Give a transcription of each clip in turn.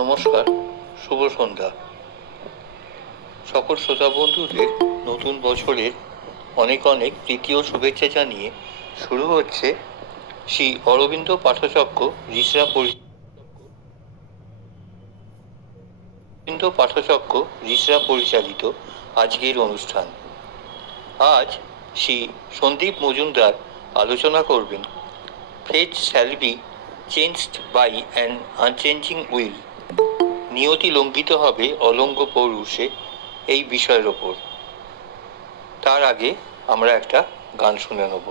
নমস্কার, শুভ সন্ধ্যা। সকল শ্রোতা বন্ধুদের নতুন বছরের অনেক অনেক প্রীতি ও শুভেচ্ছা জানিয়ে শুরু হচ্ছে শ্রী অরবিন্দ পাঠচক্র রিসরা পরিচালিত আজকের অনুষ্ঠান। আজ শ্রী সন্দীপ মজুমদার আলোচনা করবেন fate shall be changed by an unchanging will, নিয়তি লঙ্ঘিত হবে অলঙ্গ পৌরুষে, এই বিষয়ের ওপর। তার আগে আমরা একটা গান শুনে নেব।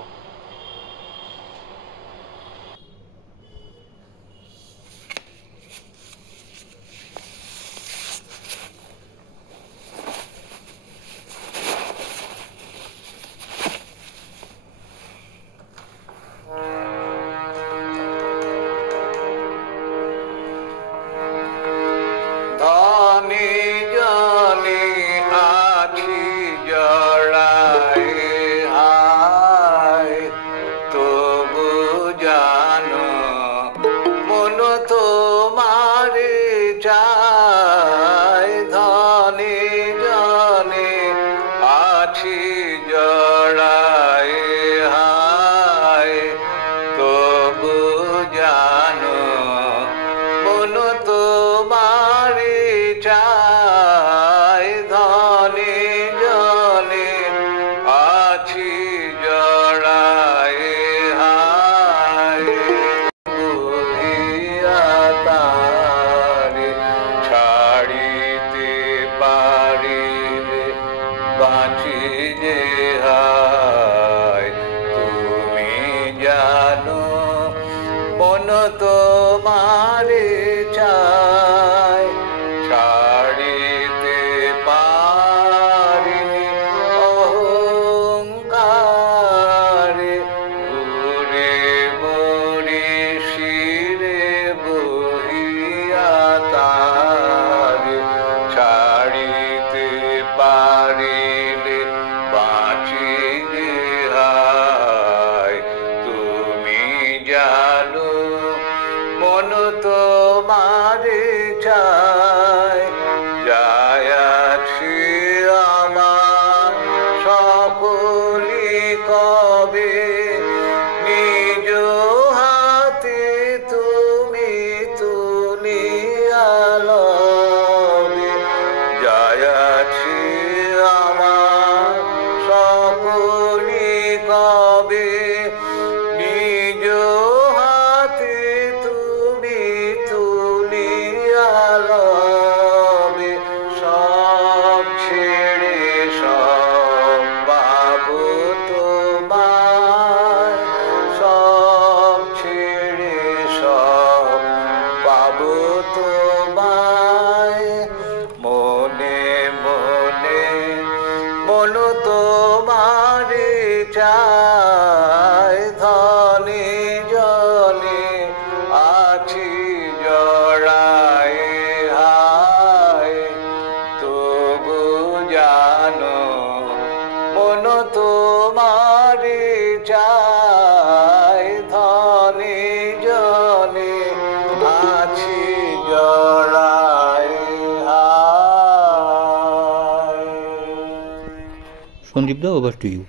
Sandeep da, over to you.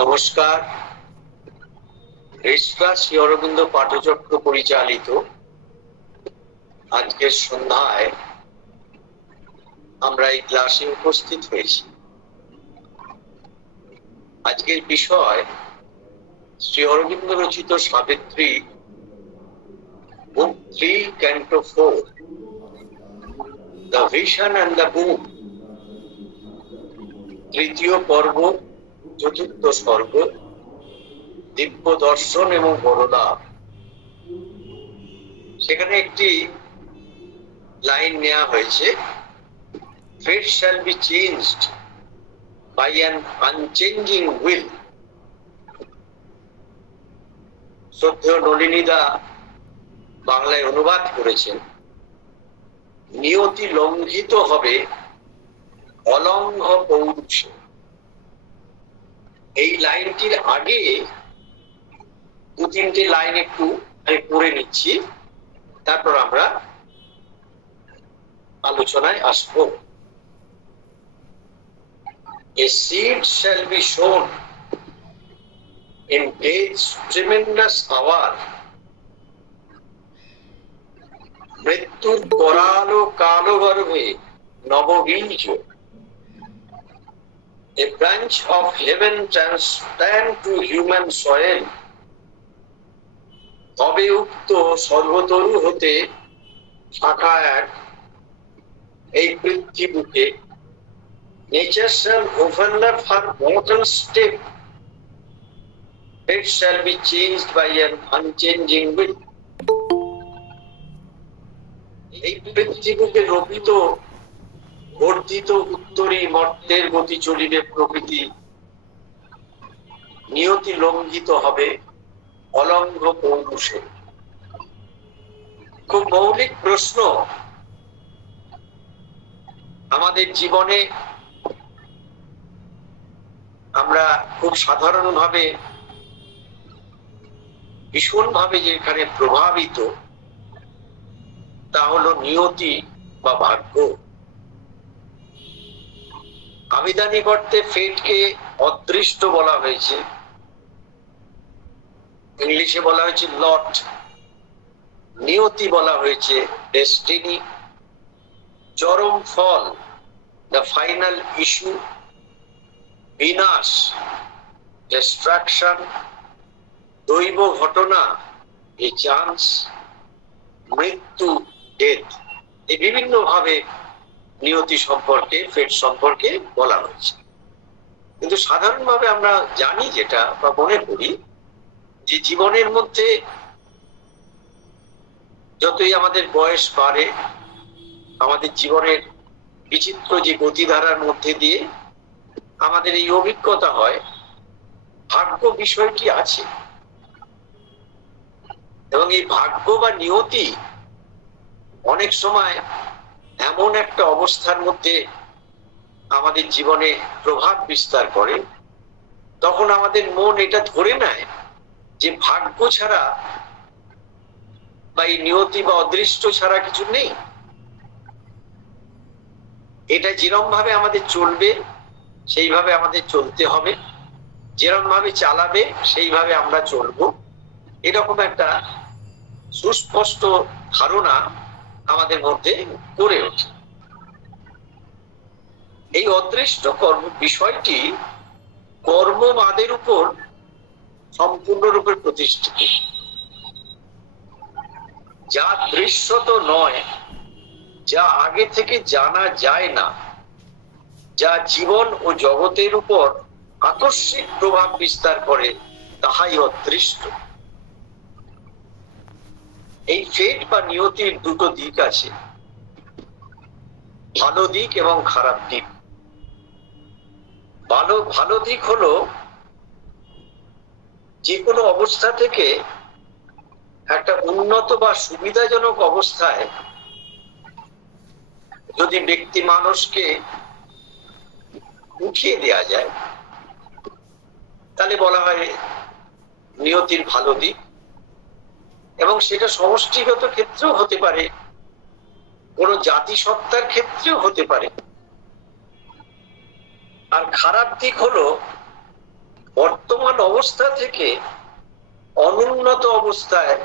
নমস্কার। রিসরা শ্রী অরবিন্দ পাঠচক্র পরিচালিত আজকের সন্ধ্যায় আমরা এই ক্লাসে উপস্থিত হয়েছি। আজকের বিষয় শ্রী অরবিন্দ রচিত সাবিত্রী, বুক 3, canto 4, the vision and the book, তৃতীয় পর্ব, চতুর্থ স্বর্গ, দিব্য দর্শন এবং বড়লাভ। সেখানে একটি লাইন নেওয়া হয়েছে, fate shall be changed by an unchanging will। শ্রদ্ধেয় নলিনীদা বাংলায় অনুবাদ করেছেন, নিয়তি লঙ্ঘিত হবে অলঙ্ঘ পৌরুষে। এই লাইনটির আগে তিনটে লাইন একটু আমি পড়ে নিচ্ছি, তারপর আমরা আলোচনায় আসবো। A seed shall be sown in day's tremendous hour, মৃত্যুর করালো কালো গর্ভে নববীজ, a branch of heaven transplant to human soil, তবে উক্ত সর্বতরু হতে শাখা এক এই পৃথিবীকে, nature shall overlap her mortal step, it shall be changed by an unchanging will. এই পৃথিবীকে রোপিত বর্ধিত উত্তরী মর্তের গতি চলিবে প্রকৃতি, নিয়তি লঙ্ঘিত হবে অলঙ্ঘ পৌরুষে। খুব মৌলিক প্রশ্ন। আমাদের জীবনে আমরা খুব সাধারণভাবে ভীষণভাবে যেখানে প্রভাবিত, তা হলো নিয়তি বা ভাগ্য। আবিধানিক অর্থে ফেটকে অদৃষ্ট বলা হয়েছে, ইংলিশে বলা হয়েছে লট, নিয়তি বলা হয়েছে ডেস্টিনি, চরম ফল দ্য ফাইনাল ইস্যু, বিনাশ ডিস্ট্রাকশন, দৈব ঘটনা এ চান্স, মৃত্যু ডেথ। এই বিভিন্ন ভাবে নিয়তি সম্পর্কে ফেট সম্পর্কে বলা হয়েছে। কিন্তু সাধারণভাবে আমরা জানি যেটা বা মনে করি যে জীবনের মধ্যে যতই আমাদের বয়স বাড়ে, আমাদের জীবনের বিচিত্র যে গতিধারার মধ্যে দিয়ে আমাদের এই অভিজ্ঞতা হয় ভাগ্য বিষয়টি আছে, এবং এই ভাগ্য বা নিয়তি অনেক সময় এমন একটা অবস্থার মধ্যে আমাদের জীবনে প্রভাব বিস্তার করে, তখন আমাদের মন এটা ধরে নেয় যে ভাগ্য ছাড়া বা এই নিয়তি বা অদৃষ্ট ছাড়া কিছু নেই। এটা যেরকম ভাবে আমাদের চলবে সেইভাবে আমাদের চলতে হবে, যেরকম ভাবে চালাবে সেইভাবে আমরা চলবো, এরকম একটা সুস্পষ্ট ধারণা আমাদের মধ্যে গড়ে ওঠে। এই অদৃষ্ট কর্ম বিষয়টি কর্মবাদের উপর সম্পূর্ণরূপে প্রতিষ্ঠিত। যা দৃশ্যত নয়, যা আগে থেকে জানা যায় না, যা জীবন ও জগতের উপর আকস্মিক প্রভাব বিস্তার করে, তাহাই অদৃষ্ট। এই ফেট বা নিয়তির দুটো দিক আছে, ভালো দিক এবং খারাপ দিক। ভালো দিক হলো যে কোনো অবস্থা থেকে একটা উন্নত বা সুবিধাজনক অবস্থায় যদি ব্যক্তি মানুষকে উঠিয়ে দেয়া যায়, তাহলে বলা হয় নিয়তির ভালো দিক। এবং সেটা সমষ্টিগত ক্ষেত্রেও হতে পারে, কোন জাতিসত্তার ক্ষেত্রেও হতে পারে। আর খারাপ দিক হলো বর্তমান অবস্থা থেকে অনুন্নত অবস্থায়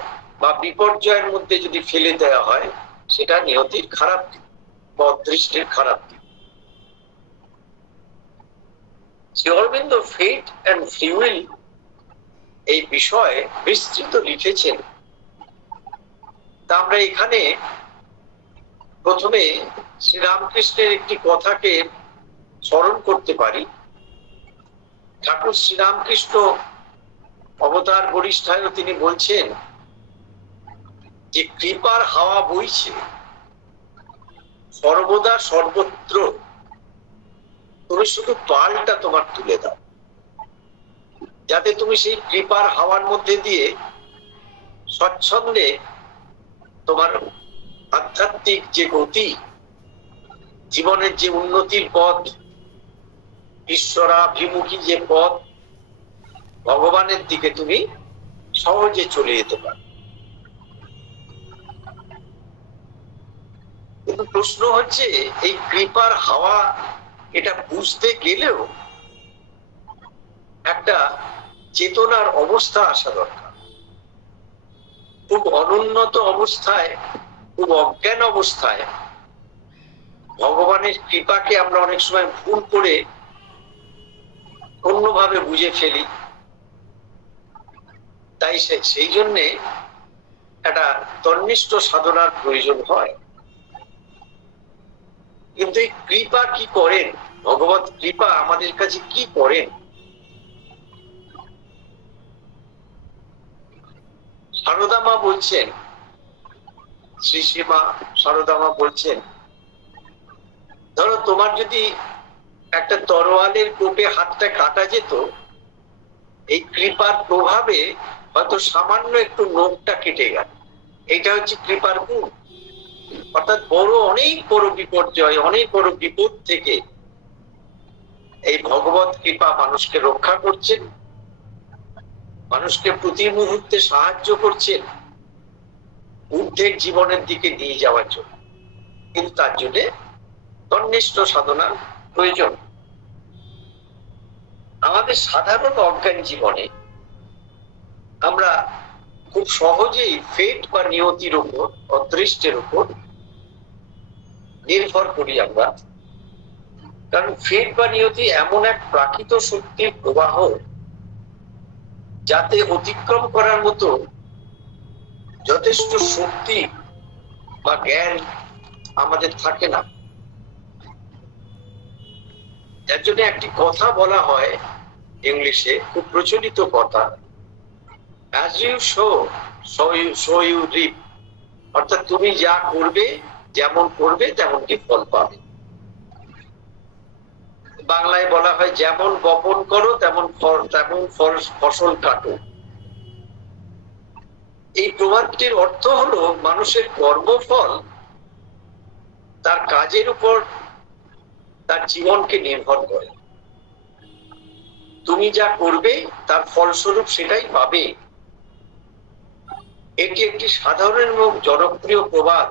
বা বিপর্যয়ের মধ্যে যদি ফেলে দেওয়া হয়, সেটা নিয়তির খারাপ দিক বা অদৃষ্টের খারাপ দিক। শ্রী অরবিন্দ ফেট এন্ড ফ্রি উইল এই বিষয়ে বিস্তৃত লিখেছেন। তা আমরা এখানে প্রথমে শ্রীরামকৃষ্ণের একটি কথাকে স্মরণ করতে পারি। ঠাকুর শ্রীরামকৃষ্ণ অবতার বরিষ্ঠায় তিনি বলছেন যে কৃপার হাওয়া বইছে সর্বদা সর্বত্র, তুমি শুধু পালটা তোমার তুলে দাও, যাতে তুমি সেই কৃপার হাওয়ার মধ্যে দিয়ে স্বচ্ছন্দে তোমার আধ্যাত্মিক যে গতি, জীবনের যে উন্নতির পথ, ঈশ্বরাভিমুখী যে পথ, ভগবানের দিকে তুমি সহজে চলে যেতে পারে। কিন্তু প্রশ্ন হচ্ছে এই কৃপার হাওয়া এটা বুঝতে গেলেও একটা চেতনার অবস্থা আসা দরকার। খুব অনুন্নত অবস্থায়, খুব অজ্ঞান অবস্থায় ভগবানের কৃপাকে আমরা অনেক সময় ভুল করে অন্যভাবে বুঝে ফেলি। তাই সেই জন্যে একটা তন্নিষ্ঠ সাধনার প্রয়োজন হয়। কিন্তু এই কৃপা কি করেন, ভগবত কৃপা আমাদের কাছে কি করেন? সারদা মা বলছেন, শ্রী শ্রীমা সারদা মা বলছেন, ধরো তোমার যদি একটা তরোয়ালের কোপে হাতটা কাটা যেত, এই কৃপার প্রভাবে হয়তো সামান্য একটু নখটা কেটে গেল। এটা হচ্ছে কৃপার গুণ। অর্থাৎ অনেক বড় বিপর্যয়, অনেক বড় বিপদ থেকে এই ভগবত কৃপা মানুষকে রক্ষা করছেন, মানুষকে প্রতি মুহূর্তে সাহায্য করছেন ঊর্ধ্বের জীবনের দিকে নিয়ে যাওয়ার জন্য। কিন্তু তার জন্য তন্নিষ্ঠ সাধনার প্রয়োজন। আমাদের সাধারণ অজ্ঞান জীবনে আমরা খুব সহজেই ফেট বা নিয়তির উপর, অদৃষ্টের উপর নির্ভর করি আমরা। কারণ ফেট বা নিয়তি এমন এক প্রাকৃত শক্তির প্রবাহ যাতে অতিক্রম করার মতো যথেষ্ট শক্তি বা জ্ঞান আমাদের থাকে না। যার জন্য একটি কথা বলা হয় ইংলিশে, খুব প্রচলিত কথা, as you sow, so you reap। অর্থাৎ তুমি যা করবে, যেমন করবে তেমনটি ফল পাবে। বাংলায় বলা হয় যেমন বপন করো তেমন ফসল কাটো। এই প্রবাদটির অর্থ হলো মানুষের কর্মফল তার কাজের উপর তার জীবনকে নির্ভর করে। তুমি যা করবে তার ফলস্বরূপ সেটাই পাবে। এটি একটি সাধারণ এবং জনপ্রিয় প্রবাদ।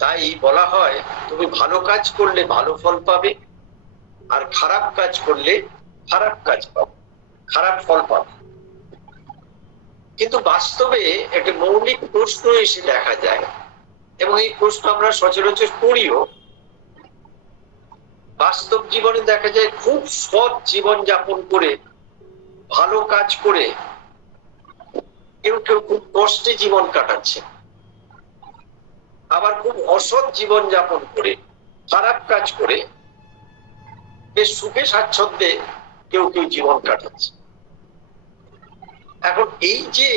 তাই বলা হয় তুমি ভালো কাজ করলে ভালো ফল পাবে, আর খারাপ কাজ করলে খারাপ কাজ পাবে, খারাপ ফল পাবে। কিন্তু বাস্তবে একটা মৌলিক প্রশ্ন এসে দেখা যায়, এবং এই প্রশ্ন আমরা সচরাচর করিও। বাস্তব জীবনে দেখা যায় খুব সৎ জীবন যাপন করে, ভালো কাজ করে কেউ কেউ খুব কষ্টে জীবন কাটাচ্ছে, আবার খুব অসৎ জীবন যাপন করে, খারাপ কাজ করে বেশ সুখে স্বাচ্ছন্দ্যে কেউ কেউ জীবন কাটাচ্ছে। এখন এই যে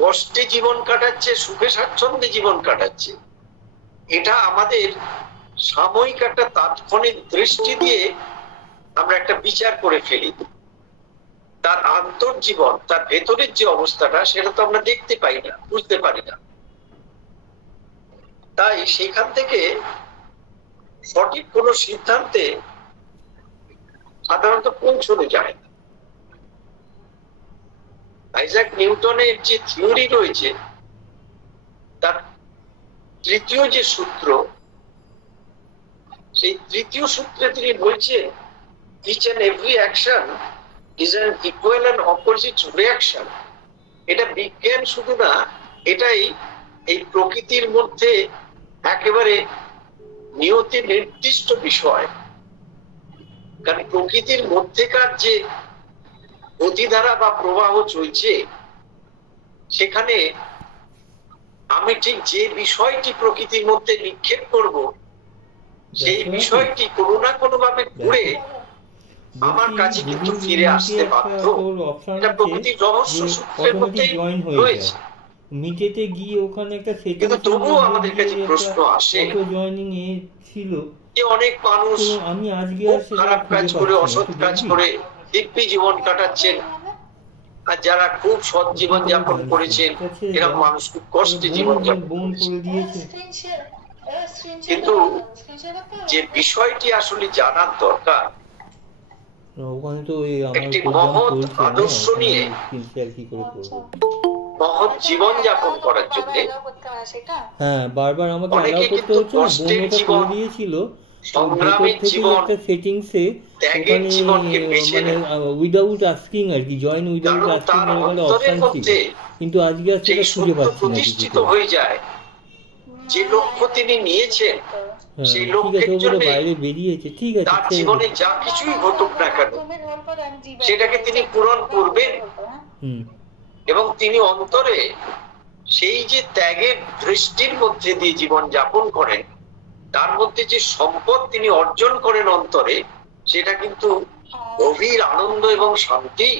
কষ্টে জীবন কাটাচ্ছে, সুখে স্বাচ্ছন্দ্যে জীবন কাটাচ্ছে, এটা আমাদের সাময়িক একটা তাৎক্ষণিক দৃষ্টি দিয়ে আমরা একটা বিচার করে ফেলি। তার আন্তর্জীবন, তার ভেতরের যে অবস্থাটা, সেটা তো আমরা দেখতে পাই না, বুঝতে পারি না। তাই সেখান থেকে সঠিক কোনো সিদ্ধান্তে সাধারণত পৌঁছানো যায় না। আইজাক নিউটনের যে থিওরি রয়েছে, তার তৃতীয় যে সূত্র, সেই তৃতীয় সূত্রে তিনি বলছেন each and every action is an equal and opposite reaction। এটা বিজ্ঞান শুধু না, এটাই এই প্রকৃতির মধ্যে একেবারে নিয়তি নির্দিষ্ট বিষয়। কারণ প্রকৃতির মধ্যেকার যে গতিধারা বা প্রবাহ চলছে, সেখানে আমি ঠিক যে বিষয়টি প্রকৃতির মধ্যে নিক্ষেপ করব, সেই বিষয়টি কোনো না কোনো ভাবে ঘুরে আমার কাছে কিন্তু ফিরে আসতে বাধ্য। এটা প্রকৃতির রহস্য সূত্রের মধ্যেই রয়েছে। মিটেতে গিয়ে ওখানে একটা সেটিং, কিন্তু তবুও আমাদের কাছে প্রশ্ন আসে জয়েনিং এ ছিল যে অনেক মানুষ আমি আজকে খারাপ কাজ করে, অসৎ কাজ করে দিব্যি জীবন কাটাচ্ছেন, আর যারা খুব সৎ জীবন যাপন করেছেন, এরকম মানুষ খুব কষ্টে জীবন যাপন করেছে। কিন্তু যে বিষয়টি আসলে জানার দরকার, ওখানে তো ওই আমার একটি প্রোগ্রাম মহৎ চলছে না, আদর্শ ওখানে নিয়ে স্কিল শেয়ার কি করে করবো? মহৎ জীবন যাপন করার জন্য হ্যাঁ, বারবার আমাকে অনেকে অ্যালাউ করতে কিন্তু হচ্ছে না, বোন কষ্টের ওটা জীবন, করে দিয়েছিল। তো ভেতর সংগ্রামের থেকেই জীবন, একটা সেটিংসে ত্যাগের ওখানে জীবনকে বেছে মানে নেন। উইদাউট আস্কিং আর কি, জয়েন উইদাউট কারণ আস্কিং তার এর বলে অন্তরের অপশন ছিল, মধ্যে কিন্তু আজকে আর সেই সেটা খুঁজে সত্য পাচ্ছি না প্রতিষ্ঠিত কিছুতে। হয়ে যায়। যে লক্ষ্য তিনি নিয়েছেন হ্যাঁ, সেই ঠিক আছে, লক্ষ্যের ও বোধহয় জন্য বাইরে বেরিয়েছে, ঠিক আছে, তার ছেড়ে জীবনে দে। যা কিছুই ঘটুক না কেন সেটাকে তিনি পূরণ করবেন। হুম, এবং তিনি অন্তরে সেই যে ত্যাগের দৃষ্টির মধ্যে দিয়ে জীবন যাপন করেন, তার মধ্যে যে সম্পদ তিনি অর্জন করেন অন্তরে, সেটা কিন্তু গভীর আনন্দ এবং শান্তি।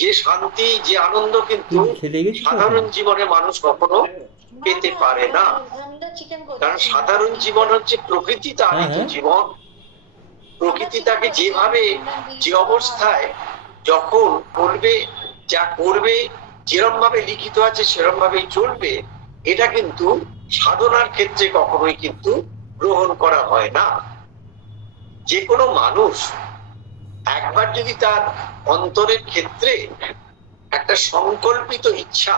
যে শান্তি, যে আনন্দ কিন্তু তুই খেতে গেছিস সাধারণ এখন? জীবনে মানুষ কখনো পেতে পারে না। কারণ সাধারণ জীবন হচ্ছে প্রকৃতি তাড়িত হ্যাঁ। জীবন। প্রকৃতি তাকে যেভাবে, যে অবস্থায়, যখন করবে, যা করবে, যেরম ভাবে লিখিত আছে সেরম ভাবেই চলবে। এটা কিন্তু সাধনার ক্ষেত্রে কখনোই কিন্তু গ্রহণ করা হয় না। যে কোনো মানুষ একবার যদি তার অন্তরের ক্ষেত্রে একটা সংকল্পিত ইচ্ছা,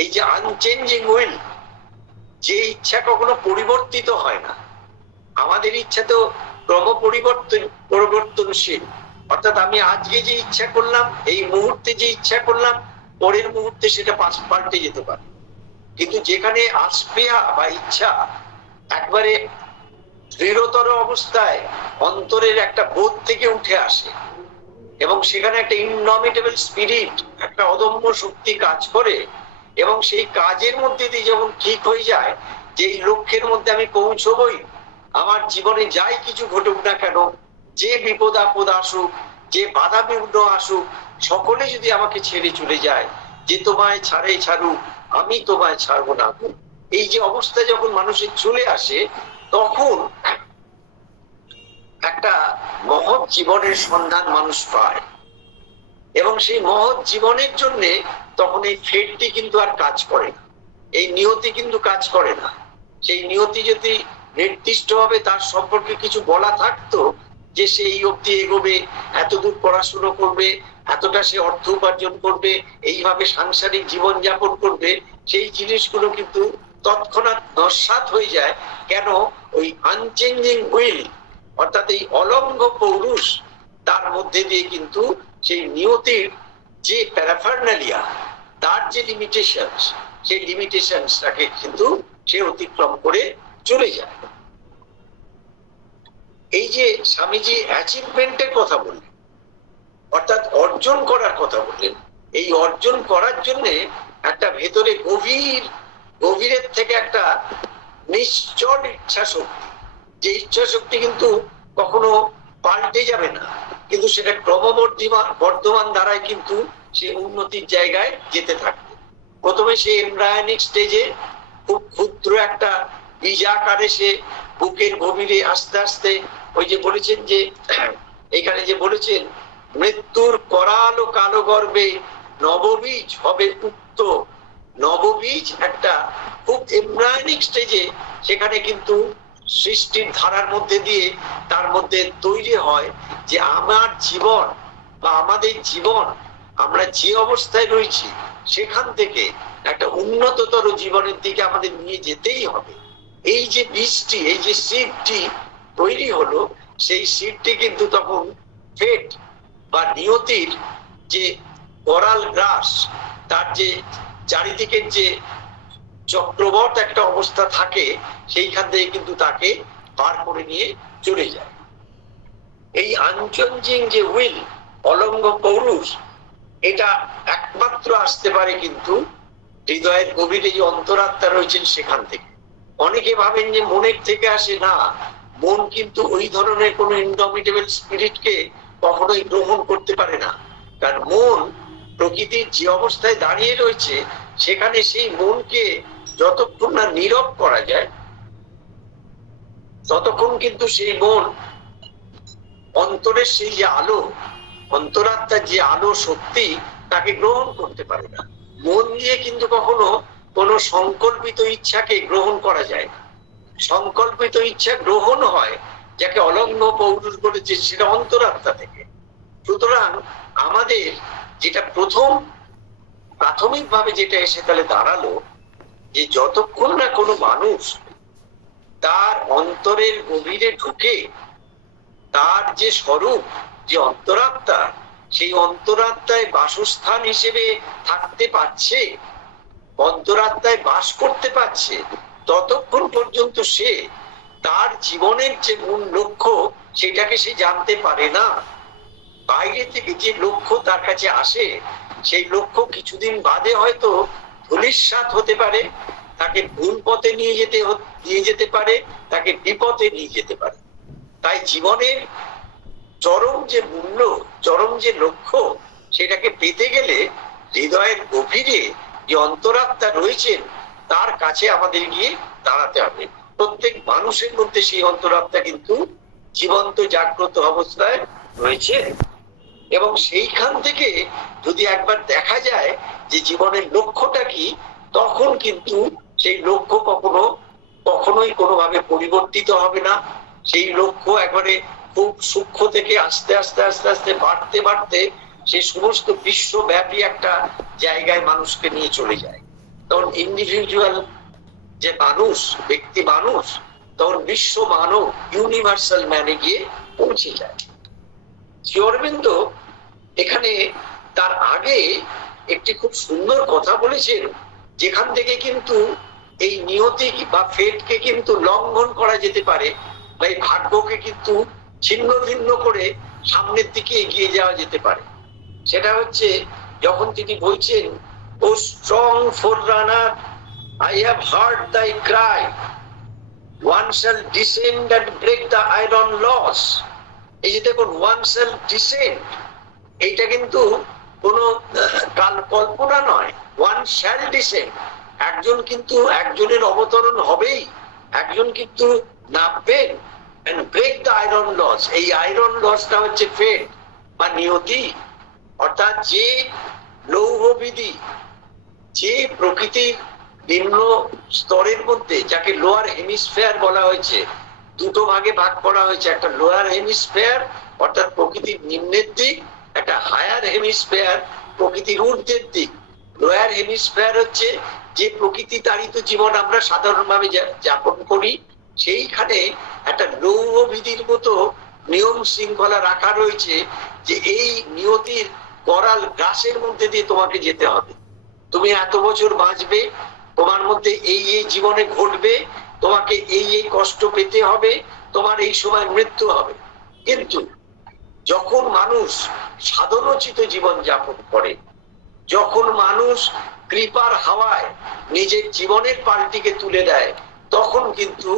এই যে আনচেঞ্জিং উইল, যে ইচ্ছা কখনো পরিবর্তিত হয় না। আমাদের ইচ্ছা তো পরিবর্তনশীল। অর্থাৎ আমি আজকে যে ইচ্ছা করলাম, এই মুহূর্তে যে ইচ্ছা করলাম, পরের মুহূর্তে সেটা পাল্টে যেতে পারে। কিন্তু যেখানে আস্পৃহা বা ইচ্ছা একবারে দৃঢ়তর অবস্থায় অন্তরের একটা বোধ থেকে উঠে আসে, এবং সেখানে একটা ইনডমিটেবল স্পিরিট, একটা অদম্য শক্তি কাজ করে, এবং সেই কাজের মধ্যে দিয়ে যখন ঠিক হয়ে যায় যে এই লক্ষ্যের মধ্যে আমি পৌঁছবই, আমার জীবনে যাই কিছু ঘটুক না কেন, যে বিপদ আপদ আসুক, যে বাধা বিঘ্ন আসুক, সকলে যদি আমাকে ছেড়ে চলে যায়, যে তোমায় ছাড়ুক, আমি তোমায় ছাড়বো না, এই যে অবস্থা যখন মানুষের চলে আসে, তখন একটা মহৎ জীবনের সন্ধান মানুষ পায়। এবং সেই মহৎ জীবনের জন্য তখন এই ফেটটি কিন্তু আর কাজ করে না, এই নিয়তি কিন্তু কাজ করে না। সেই নিয়তি যদি নির্দিষ্ট ভাবে তার সম্পর্কে কিছু বলা থাকতো, যে সে এই অবধি এগোবে, এতদূর পড়াশুনো করবে, এতটা সে অর্থ উপার্জন করবে, এইভাবে সাংসারিক জীবন যাপন করবে, সেই জিনিসগুলো কিন্তু তৎক্ষণাৎ নস্যাৎ হয়ে যায়। কেন? ওই আনচেঞ্জিং উইল, অর্থাৎ এই অলঙ্ঘ পৌরুষ, তার মধ্যে দিয়ে কিন্তু সেই নিয়তির যে প্যারাফার্নালিয়া, তার যে লিমিটেশনস, সেই লিমিটেশনসটাকে কিন্তু সে অতিক্রম করে চলে যায়। এই যে স্বামীজি অ্যাচিভমেন্টের কথা বললেন, অর্থাৎ অর্জন করার কথা বললেন, এই অর্জন করার জন্য একটা ভেতরে গভীরের থেকে একটা নিশ্চল ইচ্ছা শক্তি, যে ইচ্ছা শক্তি কিন্তু কখনো পাল্টে যাবে না, কিন্তু সেটা ক্রমবর্ধমান দ্বারাই কিন্তু সে উন্নতির জায়গায় যেতে থাকবে। প্রথমে সে এমব্রায়োনিক স্টেজে খুব ক্ষুদ্র একটা বীজ আকারে সে বুকের গভীরে আস্তে আস্তে, ওই যে বলেছেন যে এখানে যে বলেছেন, মৃত্যুর করালো কালো গর্ভে নববীজ হবে উক্ত। নববীজ একটা খুব এমব্রায়োনিক স্টেজে, সেখানে কিন্তু সৃষ্টির ধারার মধ্যে দিয়ে তার মধ্যে তৈরি হয় যে আমার জীবন বা আমাদের জীবন, আমরা যে অবস্থায় রয়েছি সেখান থেকে একটা উন্নততর জীবনের দিকে আমাদের নিয়ে যেতেই হবে। এই যে বীজটি, এই যে সিডটি তৈরি হলো, সেই সিডটি কিন্তু তখন ফেট বা নিয়তির যে করাল গ্রাস, তার যে চারিদিকের যে চক্রবর্ত একটা অবস্থা থাকে, সেইখান থেকে কিন্তু তাকে পার করে নিয়ে চলে যায়। এই আনচেঞ্জিং যে উইল, অলঙ্ঘ পৌরুষ, এটা একমাত্র আসতে পারে কিন্তু হৃদয়ের গভীরে যে অন্তরাত্মা রয়েছেন সেখান থেকে। অনেকে ভাবেন যে মনের থেকে আসে, না, মন কিন্তু ওই ধরনের কোন ইনডমিটেবল স্পিরিটকে কখনোই গ্রহণ করতে পারে না। কারণ মন প্রকৃতির যে অবস্থায় দাঁড়িয়ে রয়েছে, সেখানে সেই মনকে যতক্ষণ না নীরব করা যায়, ততক্ষণ কিন্তু সেই মন অন্তরের সেই যে আলো, অন্তরাত্মার যে আলো শক্তি, তাকে গ্রহণ করতে পারে না। মন দিয়ে কিন্তু কখনো কোনো সংকল্পিত ইচ্ছাকে গ্রহণ করা যায় না। সংকল্পিত ইচ্ছা গ্রহণ হয় যাকে অলঙ্ঘ পৌরুষ বলেছে, সেটা অন্তরাত্মা থেকে। সুতরাং আমাদের যেটা প্রাথমিকভাবে যেটা এসে তাহলে দাঁড়ালো, যে যতক্ষণ না কোনো মানুষ তার অন্তরের গভীরে ঢুকে তার যে স্বরূপ, যে অন্তরাত্মা, সেই অন্তরাত্মায় বাসস্থান হিসেবে থাকতে পারছে, অন্তরাত্মায় বাস করতে পারছে, ততক্ষণ পর্যন্ত সে তার জীবনের যে মূল লক্ষ্য সেটাকে সে জানতে পারে না। বাইরে থেকে যে লক্ষ্য তার কাছে আসে, সেই লক্ষ্য কিছুদিন বাদে হয়তো ধূলিসাৎ হতে পারে, তাকে ভুল পথে নিয়ে যেতে পারে, তাকে বিপথে নিয়ে যেতে পারে। তাই জীবনের চরম যে মূল্য, চরম যে লক্ষ্য, সেটাকে পেতে গেলে হৃদয়ের গভীরে যে অন্তরাত্মা রয়েছেন তার কাছে আমাদের গিয়ে দাঁড়াতে হবে। প্রত্যেক মানুষের মধ্যে সেই অন্তরাত্মা কিন্তু জীবন্ত জাগ্রত অবস্থায় রয়েছে, এবং সেইখান থেকে যদি একবার দেখা যায় যে জীবনের লক্ষ্যটা কি, তখন কিন্তু সেই লক্ষ্য কখনোই কোনোভাবে পরিবর্তিত হবে না। সেই লক্ষ্য একবারে খুব সূক্ষ্ম থেকে আস্তে আস্তে আস্তে আস্তে বাড়তে বাড়তে সেই সমস্ত বিশ্বব্যাপী একটা জায়গায় মানুষকে নিয়ে চলে যায়। তখন ইন্ডিভিজুয়াল যে মানুষ, ব্যক্তি মানুষ, তখন বিশ্ব মানব, ইউনিভার্সাল ম্যানে গিয়ে পৌঁছে যায়। শ্রী অরবিন্দ এখানে তার আগে একটি খুব সুন্দর কথা বলেছেন, যেখান থেকে কিন্তু এই নিয়তি বা ফেটকে কিন্তু লঙ্ঘন করা যেতে পারে, বা এই ভাগ্যকে কিন্তু ছিন্ন ভিন্ন করে সামনের দিকে এগিয়ে যাওয়া যেতে পারে। সেটা হচ্ছে যখন তিনি বলছেন, ও strong ফোররানার, I have heard thy cry, one shall descend and break the iron laws. এই যে দেখুন, one shall descend, এইটা কিন্তু কোনো কল্পনা নয়, one shall descend। একজন কিন্তু একজনের অবতরণ হবেই, একজন কিন্তু নামবেন, and break the iron laws। এই আয়রন লসটা হচ্ছে ফেট বা নিয়তি, অর্থাৎ যে লৌহবিধি, যে প্রকৃতির নিম্ন স্তরের মধ্যে, যাকে লোয়ার হেমিস্ফিয়ার বলা হয়েছে, দুটো ভাগে ভাগ করা হয়েছে, একটা লোয়ার হেমিস্ফিয়ার অর্থাৎ প্রকৃতির নিম্নের দিক, একটা হায়ার হেমিস্ফিয়ার প্রকৃতির ঊর্ধ্বের দিক। লোয়ার হেমিস্ফিয়ার হচ্ছে যে প্রকৃতি তাড়িত জীবন আমরা সাধারণভাবে যাপন করি, সেইখানে একটা লৌহবিধির মতো নিয়ম শৃঙ্খলা রাখা রয়েছে, যে এই নিয়তির করাল গ্রাসের মধ্যে দিয়ে তোমাকে যেতে হবে, তুমি এত বছর বাঁচবে, তোমার মধ্যে এই জীবনে ঘটবে, তোমাকে এই কষ্ট পেতে হবে, তোমার এই সময় মৃত্যু হবে। কিন্তু যখন মানুষ সাধনোচিত জীবন যাপন করে, যখন মানুষ কৃপার হাওয়ায় নিজের জীবনের পাল্টিকে তুলে দেয়, তখন কিন্তু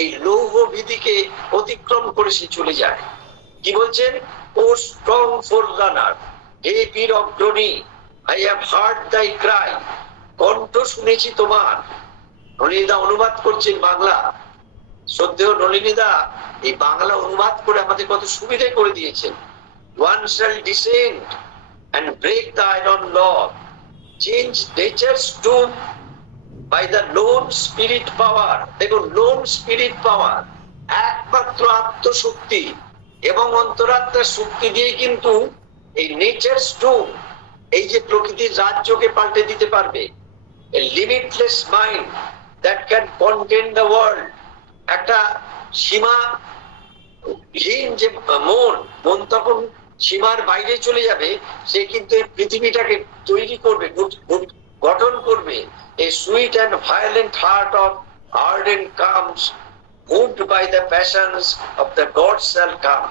এই লৌহ বিধিকে অতিক্রম করে সে চলে যায়। কি বলছেন? ও স্ট্রং ফোররানার, হে বীর অগ্রণী, I have heard thy cry, কণ্ঠ শুনেছি তোমার। নলিনীদা অনুবাদ করছেন বাংলা, শ্রদ্ধেয় নলিনীদা এই বাংলা অনুবাদ করে আমাদের কত সুবিধা করে দিয়েছেন। One shall descend and break the iron law, change nature's doom by the lone spirit power। দেখুন, lone spirit power, একমাত্র আত্মশক্তি এবং অন্তরাত্মার শক্তি দিয়ে কিন্তু এই nature's doom, এই যে প্রকৃতির রাজ্যকে পাল্টে দিতে পারবে। A limitless mind that can contain the world, একটা সীমাহীন যে মন তখন সীমার বাইরে চলে যাবে, সে কিন্তু এই পৃথিবীটাকে তৈরি করবে, গঠন করবে। A sweet and violent heart of ardent calms, moved by the passions of the gods shall come।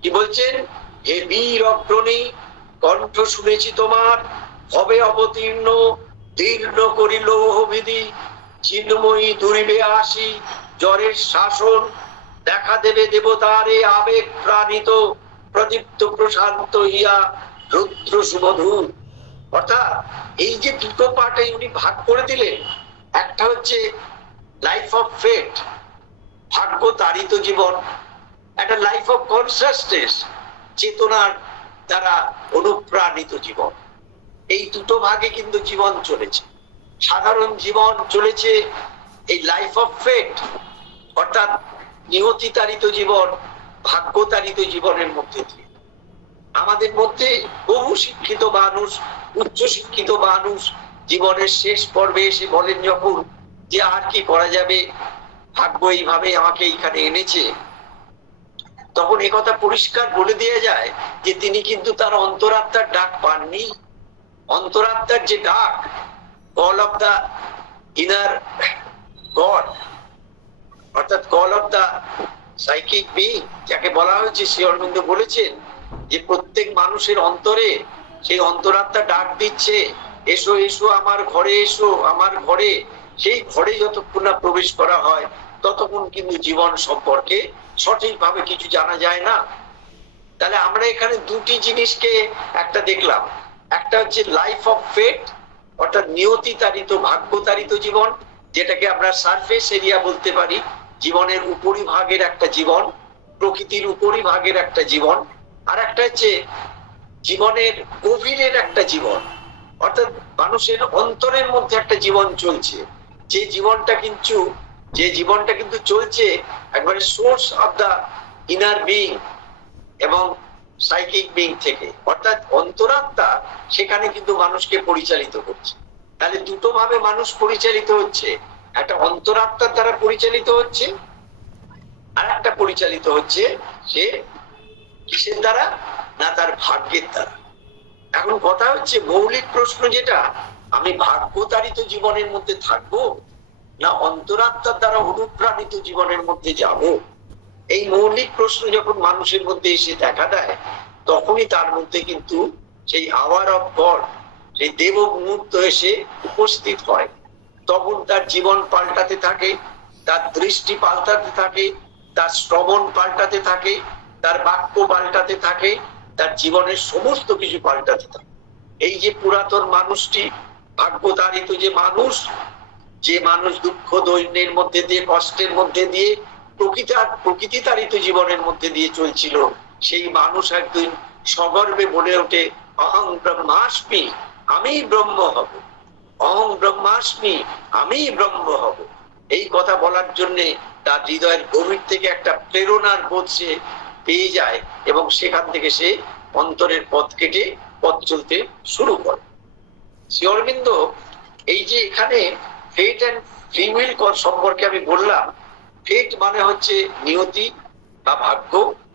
কি বলছেন? হে বীর অগ্রণী, কণ্ঠ শুনেছি তোমার, হবে অবতীর্ণ, দীর্ণ করি লৌহবিধি, চিন্ময়ী দূরিবে আসি, জ্বরের শাসন, দেখা দেবে দেবতারে আবেগ প্রাণিত, প্রদীপ্ত প্রশান্ত ইয়া রুদ্র সুমধুর। অর্থাৎ এই যে দুটো পার্টে উনি ভাগ করে দিলেন, একটা হচ্ছে লাইফ অফ ফেট, ভাগ্য তাড়িত জীবন, একটা লাইফ অফ কনসাসনেস, চেতনার দ্বারা অনুপ্রাণিত জীবন। এই দুটো ভাগে কিন্তু জীবন চলেছে। সাধারণ জীবন চলেছে এই লাইফ অফ ফেট, অর্থাৎ নিয়তিতাড়িত জীবন, ভাগ্যতাড়িত জীবনের মধ্যে দিয়ে। আমাদের মধ্যে বহু শিক্ষিত মানুষ, উচ্চ শিক্ষিত মানুষ জীবনের শেষ পর্বে এসে বলেন যখন যে আর কি করা যাবে, ভাগ্য এইভাবে আমাকে এইখানে এনেছে, তখন একথা পরিষ্কার বলে দেওয়া যায় যে তিনি কিন্তু তার অন্তরাত্মার ডাক পাননি। অন্তরাত্মার যে ডাক, call of the inner god, অর্থাৎ call of the psychic being যাকে বলা হয়েছে, শ্রী অরবিন্দ বলেছেন যে প্রত্যেক মানুষের অন্তরে সেই অন্তরাত্মা ডাক দিচ্ছে, এসো এসো আমার ঘরে, এসো আমার ঘরে। সেই ঘরে যতক্ষণ না প্রবেশ করা হয় ততক্ষণ কিন্তু জীবন সম্পর্কে সঠিকভাবে কিছু জানা যায় না। তাহলে আমরা এখানে দুটি জিনিসকে একটা দেখলাম, একটা হচ্ছে লাইফ অফ ফেট, অর্থাৎ নিয়তিতাড়িত ভাগ্যতাড়িত জীবন, যেটাকে আমরা সারফেস এরিয়া বলতে পারি, জীবনের উপরিভাগের একটা জীবন, প্রকৃতির উপরিভাগের একটা জীবন। আর একটা হচ্ছে জীবনের গভীরের একটা জীবন, অর্থাৎ মানুষের অন্তরের মধ্যে একটা জীবন চলছে, যে জীবনটা কিন্তু চলছে একবারে source of the inner being এবং সাইকিক বিং থেকে, অর্থাৎ অন্তরাত্মা সেখানে কিন্তু মানুষকে পরিচালিত করছে। তাহলে দুটো ভাবে মানুষ পরিচালিত হচ্ছে, একটা অন্তরাত্মার দ্বারা পরিচালিত হচ্ছে, আর একটা পরিচালিত হচ্ছে সে কিসের দ্বারা, না তার ভাগ্যের দ্বারা। এখন কথা হচ্ছে মৌলিক প্রশ্ন যেটা, আমি ভাগ্যতাড়িত জীবনের মধ্যে থাকবো না অন্তরাত্মার দ্বারা অনুপ্রাণিত জীবনের মধ্যে যাব? এই মৌলিক প্রশ্ন যখন মানুষের মধ্যে এসে দেখা দেয়, তখনই তার মধ্যে কিন্তু সেই আওয়ার অফ গড, সেই দেব মুহূর্ত এসে উপস্থিত হয়। তখন তার জীবন পাল্টাতে থাকে, তার দৃষ্টি পাল্টাতে থাকে, তার শ্রবণ পাল্টাতে থাকে, তার বাক্য পাল্টাতে থাকে, তার জীবনের সমস্ত কিছু পাল্টাতে থাকে। এই যে পুরাতন মানুষটি, ভাগ্যতাড়িত যে মানুষ দুঃখ দৈন্যের মধ্যে দিয়ে, কষ্টের মধ্যে দিয়ে, প্রকৃতিতাড়িত জীবনের মধ্যে দিয়ে চলছিল, সেই মানুষ একদিন সগর্বে বলে ওঠে, অহং ব্রহ্মাস্মি, আমি ব্রহ্ম হব। অহং ব্রহ্মাস্মি, আমি ব্রহ্ম হব। এই কথা বলার জন্য তার হৃদয়ের গভীর থেকে একটা প্রেরণার বোধ সে পেয়ে যায়, এবং সেখান থেকে সে অন্তরের পথ কেটে পথ চলতে শুরু করে। শ্রী অরবিন্দ এই যে এখানে ফেট এন্ড ফ্রি উইল সম্পর্কে আমি বললাম, ফেট মানে হচ্ছে নিয়তি বা ভাগ্য,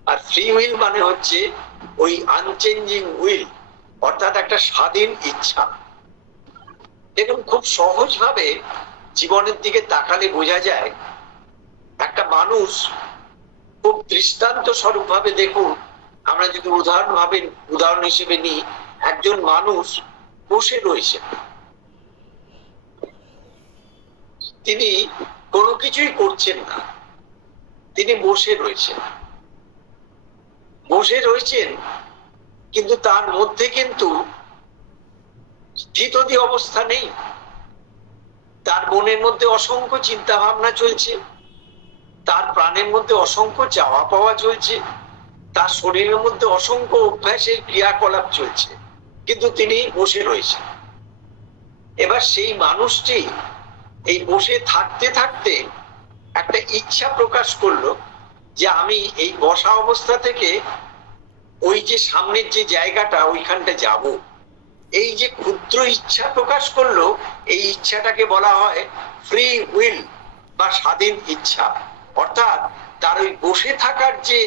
আর ফ্রি উইল মানে হচ্ছে ওই আনচেঞ্জিং উইল, অর্থাৎ একটা স্বাধীন ইচ্ছা। দেখুন, খুব সহজ ভাবে জীবনের দিকে তাকালে বোঝা যায়, একটা মানুষ খুব দৃষ্টান্ত স্বরূপ ভাবে দেখুন, আমরা যদি উদাহরণ হিসেবে নিই, একজন মানুষ বসে রয়েছে, তিনি কোনো কিছুই করছেন না, তিনি বসে রয়েছেন, কিন্তু তার মধ্যে কিন্তু স্থিতধী অবস্থা নেই। তার মনের মধ্যে অসংখ্য চিন্তা ভাবনা চলছে, তার প্রাণের মধ্যে অসংখ্য চাওয়া পাওয়া চলছে, তার শরীরের মধ্যে অসংখ্য অভ্যাসের ক্রিয়াকলাপ চলছে, কিন্তু তিনি বসে রয়েছেন। এবার সেই মানুষটি এই বসে থাকতে থাকতে একটা ইচ্ছা প্রকাশ করলো যে আমি এই বসা অবস্থা থেকে ওই যে সামনের যে জায়গাটা, ওইখানটা যাব। এই যে ক্ষুদ্র ইচ্ছা প্রকাশ করলো, এই ইচ্ছাটাকে বলা হয় ফ্রি উইল বা স্বাধীন ইচ্ছা। অর্থাৎ তার ওই বসে থাকার যে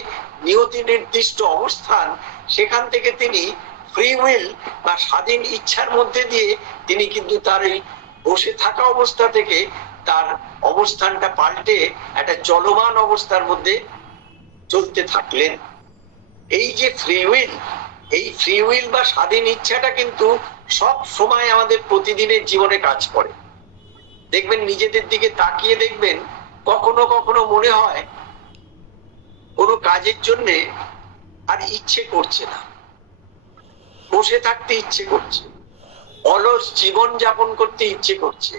নিয়তি নির্দিষ্ট অবস্থান, সেখান থেকে তিনি ফ্রি উইল বা স্বাধীন ইচ্ছার মধ্যে দিয়ে তিনি কিন্তু তার এই বসে থাকা অবস্থা থেকে তার অবস্থানটা পাল্টে একটা চলমান অবস্থার মধ্যে চলতে থাকলেন। এই যে ফ্রি উইল, এই ফ্রি উইল বা স্বাধীন ইচ্ছাটা কিন্তু সব সময় আমাদের প্রতিদিনের জীবনে কাজ করে। দেখবেন, নিজেদের দিকে তাকিয়ে দেখবেন, কখনো কখনো মনে হয় কোনো কাজের জন্য আর ইচ্ছে করছে না, বসে থাকতে ইচ্ছে করছে, অলস জীবন যাপন করতে ইচ্ছে করছে,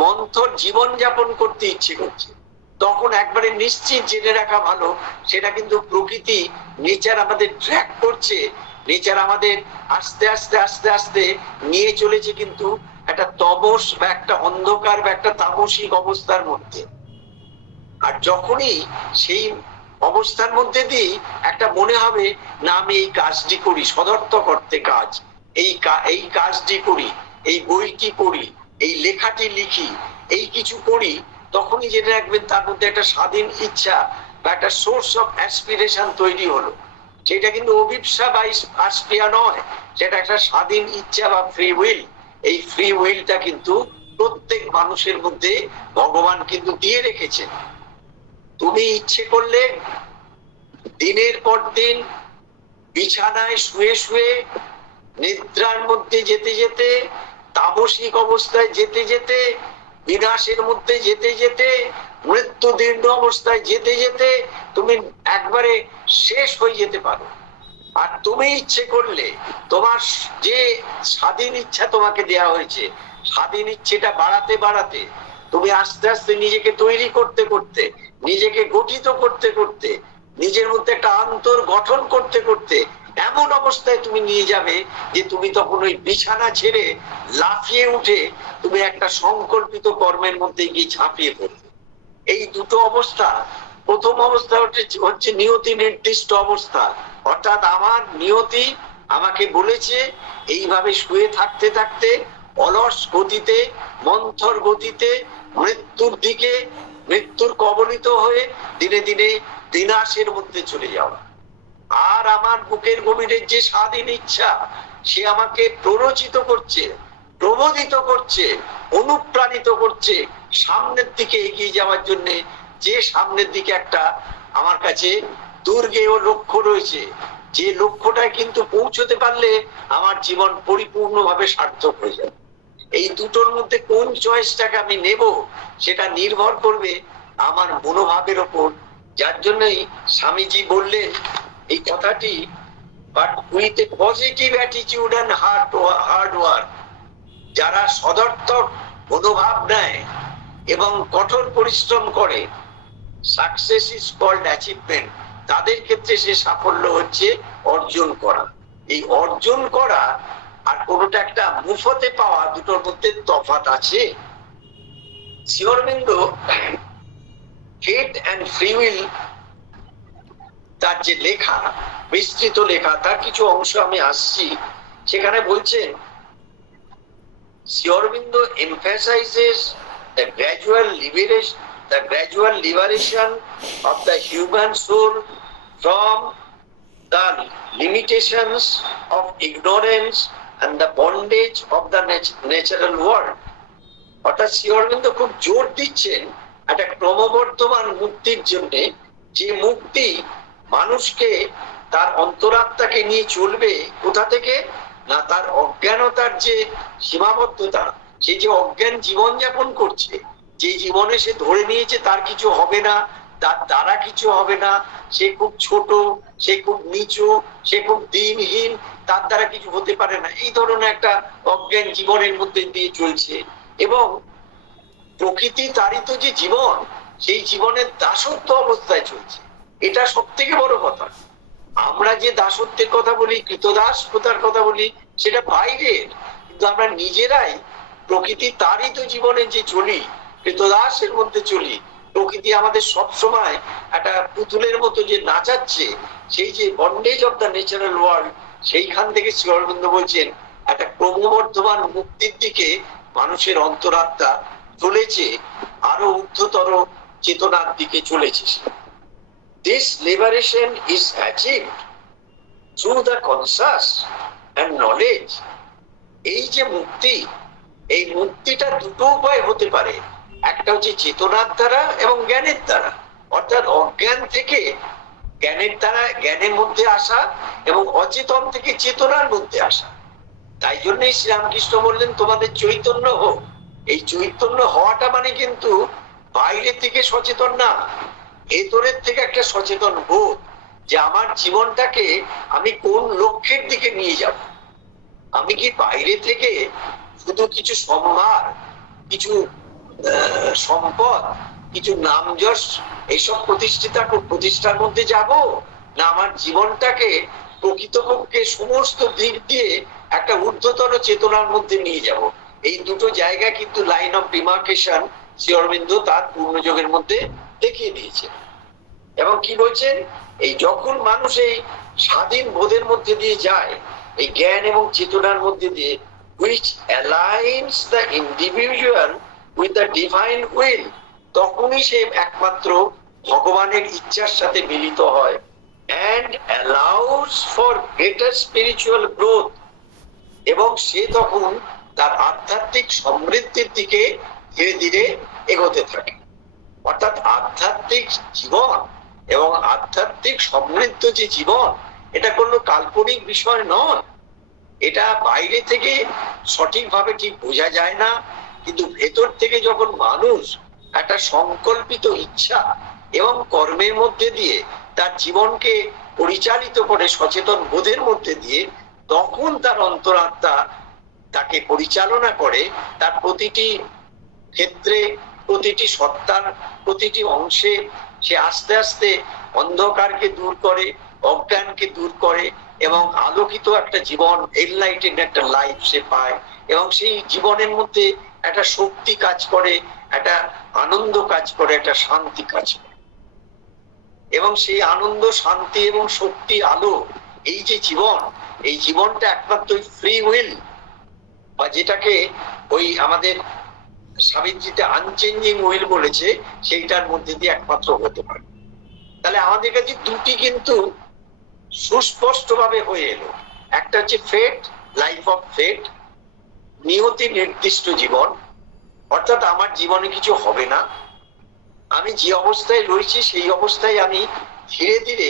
মন্থর জীবন যাপন করতে ইচ্ছে করছে। তখন একবারে নিশ্চিত জেনে রাখা ভালো, সেটা কিন্তু প্রকৃতি, নেচার আমাদের ট্র্যাক করছে, নেচার আমাদের আস্তে আস্তে আস্তে আস্তে নিয়ে চলেছে কিন্তু একটা তমস বা একটা অন্ধকার বা একটা তামসিক অবস্থার মধ্যে। আর যখনই সেই অবস্থার মধ্যে দিয়ে একটা মনে হবে না আমি এই কাজটি করি, সদর্থক অর্থে কাজ, এই কাজটি করি, এই বইটি পড়ি, এই লেখাটি লিখি, এই কিছু করি, তখনই জেনে রাখবেন তার মধ্যে একটা স্বাধীন ইচ্ছা বা একটা সোর্স অফ অ্যাসপিরেশন তৈরি হলো। সেটা কিন্তু অভিপ্সা বা আস্পিয়া নয়, সেটা একটা স্বাধীন ইচ্ছা বা ফ্রি উইল। এই ফ্রি উইলটা কিন্তু প্রত্যেক মানুষের মধ্যে ভগবান কিন্তু দিয়ে রেখেছেন। তুমি ইচ্ছে করলে দিনের পর দিন বিছানায় শুয়ে শুয়ে, নিদ্রার মধ্যে যেতে যেতে, তামসিক অবস্থায় যেতে যেতে, বিনাশের মধ্যে যেতে যেতে, মৃত্যু দীর্ঘ অবস্থায় যেতে যেতে তুমি একবারে শেষ হয়ে যেতে পারো। আর তুমি ইচ্ছে করলে তোমার যে স্বাধীন ইচ্ছা তোমাকে দেয়া হয়েছে, স্বাধীন ইচ্ছেটা বাড়াতে বাড়াতে তুমি আস্তে আস্তে নিজেকে তৈরি করতে করতে, নিজেকে গঠিত করতে করতে, নিজের মধ্যে একটা অন্তর গঠন করতে করতে এমন অবস্থায় তুমি নিয়ে যাবে যে তুমি তখন ওই বিছানা ছেড়ে লাফিয়ে উঠে তুমি একটা সংকল্পিত কর্মের মধ্যে গিয়ে ঝাঁপিয়ে পড়বে। এই দুটো অবস্থা, প্রথম অবস্থা হচ্ছে নিয়তি নির্দিষ্ট অবস্থা, অর্থাৎ আমার নিয়তি আমাকে বলেছে এইভাবে শুয়ে থাকতে থাকতে অলস গতিতে, মন্থর গতিতে মৃত্যুর দিকে, মৃত্যুর কবলিত হয়ে দিনে দিনে বিনাশের মধ্যে চলে যাওয়া। আর আমার বুকের গভীরের যে স্বাধীন ইচ্ছা, সে আমাকে প্ররোচিত করছে, প্রবোধিত করছে, অনুপ্রাণিত করছে সামনের দিকে এগিয়ে যাওয়ার জন্য। যে সামনের দিকে একটা আমার কাছে দুর্গেয় লক্ষ্য রয়েছে, যে লক্ষ্যটায় কিন্তু পৌঁছতে পারলে আমার জীবন পরিপূর্ণভাবে সার্থক হয়ে যাবে। এই দুটোর মধ্যে কোন চয়েসটাকে আমি নেব সেটা নির্ভর করবে আমার মনোভাবের ওপর। যার জন্যই স্বামীজি বললেন এই কথাটি, but with a positive attitude and hard work, যারা সদর্থক মনোভাব নেয় এবং কঠোর পরিশ্রম করে, সাকসেস ইজ কল্ড অ্যাচিভমেন্ট, তাদের ক্ষেত্রে সে সাফল্য হচ্ছে অর্জন করা। এই অর্জন করা আর কোনোটা একটা মুফতে পাওয়া, দুটোর মধ্যে তফাৎ আছে। শ্রী অরবিন্দ ফেট এন্ড ফ্রি উইল, তার যে লেখা, বিস্তৃত লেখা, তার কিছু অংশ আমি আসছি, সেখানে বলছেন Shri Aurobindo emphasizes the gradual liberation of the human soul from the limitations of ignorance and the bondage of the natural world. অর্থাৎ শ্রী অরবিন্দ খুব জোর দিচ্ছেন একটা ক্রমবর্ধমান মুক্তির জন্য, যে মুক্তি মানুষকে তার অন্তরাত্মাকে নিয়ে চলবে কোথা থেকে না, তার অজ্ঞানতার যে সীমাবদ্ধতা, সে যে অজ্ঞান জীবন যাপন করছে, যে জীবনে সে ধরে নিয়েছে তার কিছু হবে না, তার দ্বারা কিছু হবে না, সে খুব ছোট, সে খুব নিচু, সে খুব দিনহীন, তার দ্বারা কিছু হতে পারে না, এই ধরনের একটা অজ্ঞান জীবনের মধ্যে দিয়ে চলছে। এবং প্রকৃতি তারিত যে জীবন, সেই জীবনের দাসত্ব অবস্থায় চলছে। এটা সব থেকে বড় কথা। আমরা যে দাসত্বের কথা বলি, কৃতদাসতার কথা বলি, সেটা বাইরের, কিন্তু আমরা নিজেরাই প্রকৃতি তারিত জীবনে যে চলি, কৃতদাসের মধ্যে চলি। প্রকৃতি আমাদের সব সময় একটা পুতুলের মতো যে নাচাচ্ছে, সেই যে bondage of the natural world, সেইখান থেকে শ্রী অরবিন্দ বলছেন একটা ক্রমবর্ধমান মুক্তির দিকে মানুষের অন্তরাত্মা চলেছে, আরো ঊর্ধ্বতর চেতনার দিকে চলেছে। This liberation is achieved through the conscious and knowledge. এই যে মুক্তি, এই মুক্তিটা দুটো উপায় হতে পারে, একটা হচ্ছে চেতনার দ্বারা এবং জ্ঞানের দ্বারা, অর্থাৎ অজ্ঞান থেকে জ্ঞানের দ্বারা জ্ঞানের মধ্যে আসা এবং অচেতন থেকে চেতনার মধ্যে আসা। তাই জন্যই শ্রীরামকৃষ্ণ বললেন তোমাদের চৈতন্য হোক। এই চৈতন্য হওয়াটা মানে কিন্তু বাইরে থেকে সচেতন না, ভেতরের থেকে একটা সচেতন বোধ যে আমার জীবনটাকে আমি কোন লক্ষ্যের দিকে নিয়ে যাব। আমি কি বাইরে থেকে শুধু কিছু সম্মান, কিছু সম্পদ, কিছু নামযশ, এইসব প্রতিষ্ঠার মধ্যে যাব, না আমার জীবনটাকে প্রকৃতপক্ষে সমস্ত দিক দিয়ে একটা ঊর্ধ্বতর চেতনার মধ্যে নিয়ে যাব। এই দুটো জায়গা কিন্তু line of demarcation Shri Aurobindo তার পূর্ণযোগের মধ্যে দেখিয়ে দিয়েছেন। এবং কি বলছেন, এই যখন মানুষ এই স্বাধীন বোধের মধ্যে দিয়ে যায়, এই জ্ঞান এবং চেতনার মধ্যে দিয়ে, which aligns the individual with the divine will, তখনই সে একমাত্র ভগবানের ইচ্ছার সাথে মিলিত হয় and allows for greater spiritual growth, এবং সে তখন তার আধ্যাত্মিক সমৃদ্ধির দিকে ধীরে ধীরে এগোতে থাকে। অর্থাৎ আধ্যাত্মিক জীবন এবং আধ্যাত্মিক সমৃদ্ধ যে জীবন, এটা কোনো কাল্পনিক বিষয় নয়। এটা বাইরে থেকে সঠিকভাবে ঠিক বোঝা যায় না, কিন্তু ভেতর থেকে যখন মানুষ একটা সংকল্পিত ইচ্ছা এবং কর্মের মধ্যে দিয়ে তার জীবনকে পরিচালিত করে সচেতন বোধের মধ্যে দিয়ে, তখন তার অন্তরাত্মা তাকে পরিচালনা করে, তার প্রতিটি ক্ষেত্রে, প্রতিটি সত্তার প্রতিটি অংশে সে আস্তে আস্তে অন্ধকারকে দূর করে, অজ্ঞানকে দূর করে, এবং আলোকিত একটা জীবন, এনলাইটেড একটা লাইফ সে পায়। এবং সেই জীবনের মধ্যে একটা শক্তি কাজ করে, একটা আনন্দ কাজ করে, একটা শান্তি কাজ করে। এবং সেই আনন্দ, শান্তি এবং শক্তি, আলো, এই যে জীবন, এই জীবনটা একমাত্র ফ্রি উইল, বা যেটাকে ওই আমাদের সাবিত্রীতে আনচেঞ্জিং উইল বলেছে, সেইটার মধ্যে দিয়ে একমাত্র হতে পারে। তাহলে আমাদের কাছে দুটি কিন্তু সুস্পষ্ট ভাবে হয়ে এলো। একটা হচ্ছে ফেট, লাইফ অফ ফেট, নিয়তি নির্দিষ্ট জীবন, অর্থাৎ আমার জীবনে কিছু হবে না, আমি যে অবস্থায় রয়েছি সেই অবস্থায় আমি ধীরে ধীরে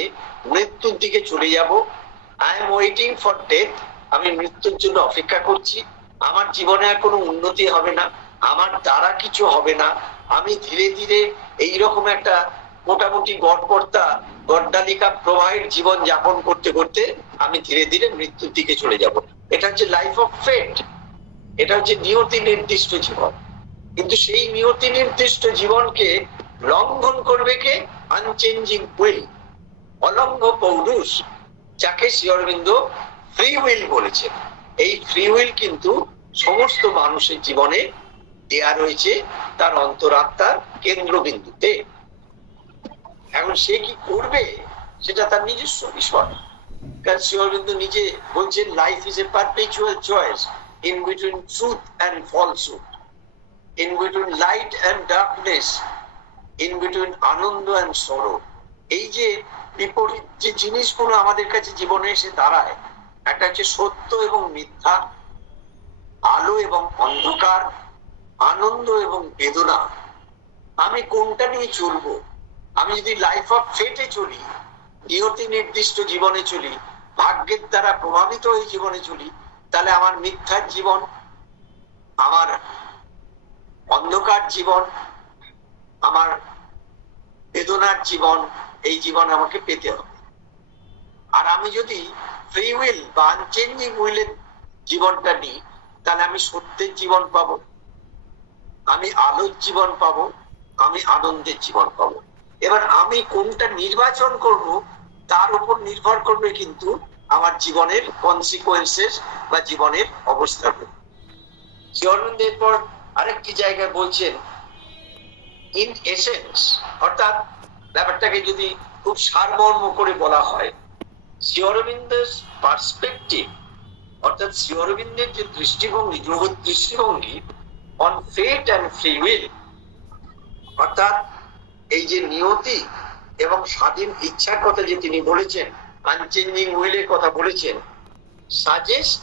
মৃত্যুর দিকে চলে যাব। I am waiting for death, আমি মৃত্যুর জন্য অপেক্ষা করছি। আমার জীবনে আর কোনো উন্নতি হবে না, আমার দ্বারা কিছু হবে না, আমি ধীরে ধীরে এইরকম একটা মোটামুটি গড়ডালিকা প্রবাহের জীবন যাপন করতে করতে আমি ধীরে ধীরে মৃত্যুর দিকে চলে যাব। এটা হচ্ছে লাইফ অফ ফেট, এটা হচ্ছে নিয়তি নির্দিষ্ট জীবন। কিন্তু সেই নিয়তি নির্দিষ্ট জীবনকে লঙ্ঘন করবে কে? আনচেঞ্জিং উইল, অলঙ্ঘ পৌরুষ, যাকে শ্রী অরবিন্দ ফ্রি উইল বলেছেন। এই ফ্রি উইল কিন্তু সমস্ত মানুষের জীবনে দেয়া রয়েছে তার অন্তরাত্মার কেন্দ্রবিন্দুতে। এখন সে কি করবে সেটা তার নিজস্ব বিষয়। কারণ শ্রী অরবিন্দ নিজে বলছেন, life is a perpetual choice in between truth and falsehood, in between light and darkness, in between ananda and sorrow। এই যে বিপরীত যে জিনিসগুলো আমাদের কাছে জীবনে এসে দাঁড়ায়, একটা হচ্ছে সত্য এবং মিথ্যা, আলো এবং অন্ধকার, আনন্দ এবং বেদনা। আমি কোনটা নিয়ে চলবো? আমি যদি লাইফ অফ ফেটে চলি, নিয়তি নির্দিষ্ট জীবনে চলি, ভাগ্যের দ্বারা প্রভাবিত হয়ে জীবনে চলি, তাহলে আমার মিথ্যার জীবন, আমার অন্ধকার জীবন, আমার বেদনার জীবন, এই জীবন আমাকে পেতে হবে। আর আমি যদি ফ্রি উইল বা আনচেঞ্জিং উইলের জীবনটা নিই, তাহলে আমি সত্যের জীবন পাবো, আমি আলোর জীবন পাবো, আমি আনন্দের জীবন পাবো। এবার আমি কোনটা নির্বাচন করব তার উপর নির্ভর করবে কিন্তু আমার জীবনের কনসিকুয়েন্সেস বা জীবনের অবস্থা। শ্রী অরবিন্দ এরপর আরেকটি জায়গায় বলছেন, ইন এসেন্স, অর্থাৎ ব্যাপারটাকে যদি খুব সারমর্ম করে বলা হয়, শ্রী অরবিন্দের পার্সপেক্টিভ, অর্থাৎ শ্রী অরবিন্দের যে দৃষ্টিভঙ্গি, জগৎ দৃষ্টিভঙ্গি on fate and free will, অর্থাৎ এই যে নিয়তি এবং স্বাধীন ইচ্ছার কথা যে তিনি বলেছেন, আনচেঞ্জিং উইলের কথা বলেছেন, সাজেস্ট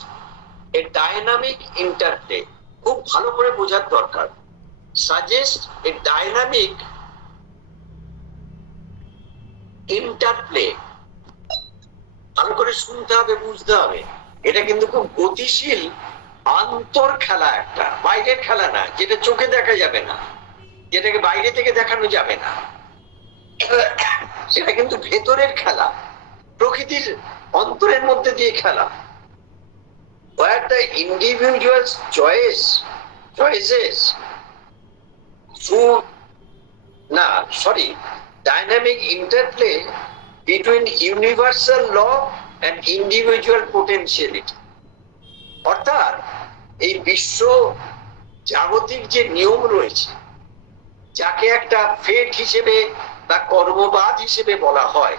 এ ডাইনামিক ইন্টারপ্লে। খুব ভালো করে বোঝার দরকার। সাজেস্ট এ ডাইনামিক ইন্টারপ্লে, ভালো করে শুনতে হবে, বুঝতে হবে। এটা কিন্তু খুব গতিশীল আন্তর খেলা, একটা বাইরের খেলা না, যেটা চোখে দেখা যাবে না, যেটাকে বাইরে থেকে দেখানো যাবে না, সেটা কিন্তু ভেতরের খেলা, প্রকৃতির অন্তরের মধ্যে দিয়ে খেলা। where the individual's choices through dynamic interplay between universal law and individual potentiality। অর্থাৎ এই বিশ্ব জাগতিক যে নিয়ম রয়েছে, যাকে একটা ফেট হিসেবে বা কর্মবাদ হিসেবে বলা হয়,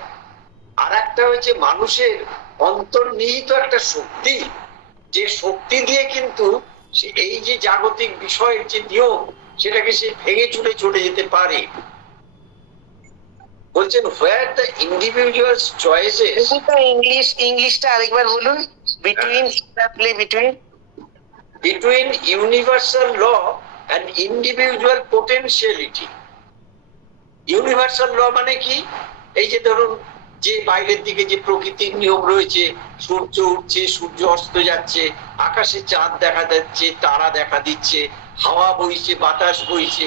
আর একটা হচ্ছে মানুষের অন্তর্নিহিত একটা শক্তি, যে শক্তি দিয়ে কিন্তু এই যে জাগতিক বিষয়ের যে নিয়ম সেটাকে সে ভেঙে চুরে চলে যেতে পারে। বলছেন where the individual's choices ইংলিশটা আরেকবার বলুন। between universal law and individual potentiality। Universal law মানে কি? এই যে ধরুন, যে বাইরের দিকে যে প্রকৃতির নিয়ম রয়েছে, সূর্য উঠছে, সূর্য অস্ত যাচ্ছে, আকাশে চাঁদ দেখা যাচ্ছে, তারা দেখা দিচ্ছে, হাওয়া বইছে, বাতাস বইছে,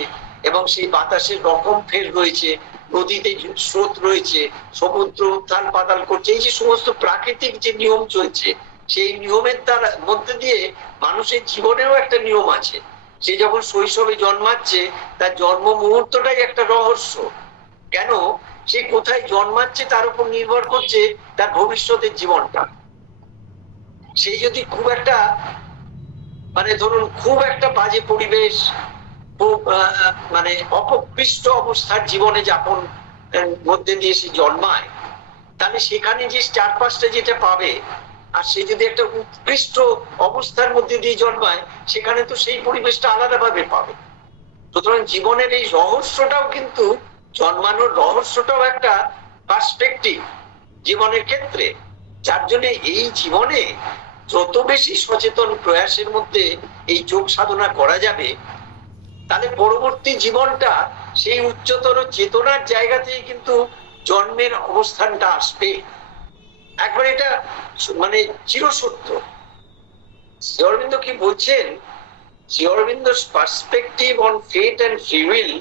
এবং সেই বাতাসের রকম ফের রয়েছে, নদীতে স্রোত রয়েছে, সমুদ্র উত্থান পাতাল করছে, এই যে সমস্ত প্রাকৃতিক যে নিয়ম চলছে, সেই নিয়মের দ্বারা মধ্যে দিয়ে মানুষের জীবনেরও একটা নিয়ম আছে। সে যখন শৈশবে জন্মাচ্ছে, তার জন্ম মুহূর্তটাই একটা রহস্য। কেন সে কোথায় জন্মাচ্ছে তার উপর নির্ভর করছে তার ভবিষ্যতের জীবনটা। সে যদি খুব একটা মানে ধরুন খুব একটা বাজে পরিবেশ, খুব মানে অপকৃষ্ট অবস্থার জীবনে যাপন মধ্যে দিয়ে সে জন্মায়, তাহলে সেখানে যে চারপাশটা যেটা পাবে, আর সে যদি একটা উৎকৃষ্ট অবস্থার মধ্যে দিয়ে জন্মায়, সেখানে তো সেই পরিবেশটা আলাদাভাবে পাবে। সুতরাং জীবনের এই রহস্যটাও কিন্তু, জন্মানোর রহস্যটাও একটা পার্সপেক্টিভ জীবনের ক্ষেত্রে। যার জন্য এই জীবনে যত বেশি সচেতন প্রয়াসের মধ্যে এই যোগ সাধনা করা যাবে, তাহলে পরবর্তী জীবনটা সেই উচ্চতর চেতনার জায়গাতেই কিন্তু জন্মের অবস্থানটা আসবে। একবার এটা মানে চিরসত্য। শ্রী অরবিন্দ কি বলছেন? Shri অরবিন্দ's perspective on fate and free will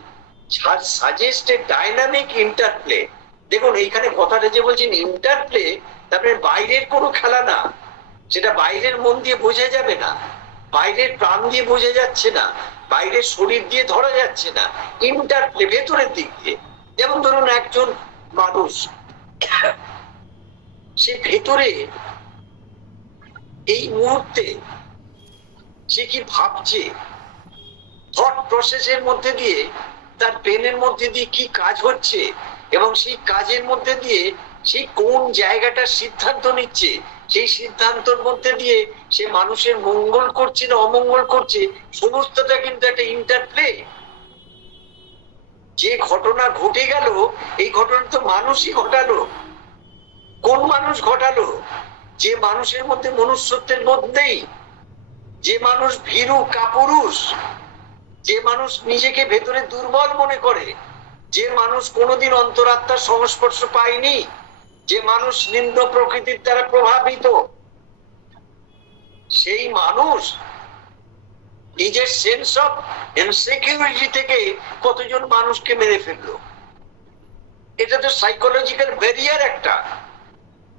suggest a dynamic interplay। দেখুন এইখানে কথাটা যে বলছেন ইন্টারপ্লে, তারপরে বাইরের কোনো খেলা না, যেটা বাইরের মন দিয়ে বোঝা যাবে না, বাইরের প্রাণ দিয়ে বোঝা যাচ্ছে না, বাইরের শরীর দিয়ে ধরা যাচ্ছে না, ইন্টারপ্লে ভেতরের দিক দিয়ে। যেমন ধরুন একজন মানুষ, সে ভেতরে এই মুহূর্তে সে কি ভাবছে, থট প্রসেসের মধ্যে দিয়ে, তার ব্রেনের মধ্যে দিয়ে কি কাজ হচ্ছে, এবং সেই কাজের মধ্যে দিয়ে সেই কোন জায়গাটা সিদ্ধান্ত নিচ্ছে, সেই সিদ্ধান্তের মধ্যে দিয়ে সে মানুষের মঙ্গল করছে না অমঙ্গল করছে, সমস্তটা কিন্তু একটা ইন্টারপ্লে। যে ঘটনা ঘটে গেল, এই ঘটনা তো মানুষই ঘটালো। কোন মানুষ ঘটালো? যে মানুষের মধ্যে মনুষ্যত্বের বোধ নেই, যে মানুষ ভীরু কাপুরুষ, যে মানুষ নিজেকে ভেতরে দুর্বল মনে করে, যে মানুষ কোনোদিন অন্তরাত্মার সংস্পর্শ পায়নি, যে মানুষ নিম্ন প্রকৃতির দ্বারা প্রভাবিত, সেই মানুষ নিজের সেন্স অফ ইনসিকিউরিটি থেকে কতজন মানুষকে মেরে ফেললো। এটা তো সাইকোলজিক্যাল ব্যারিয়ার একটা।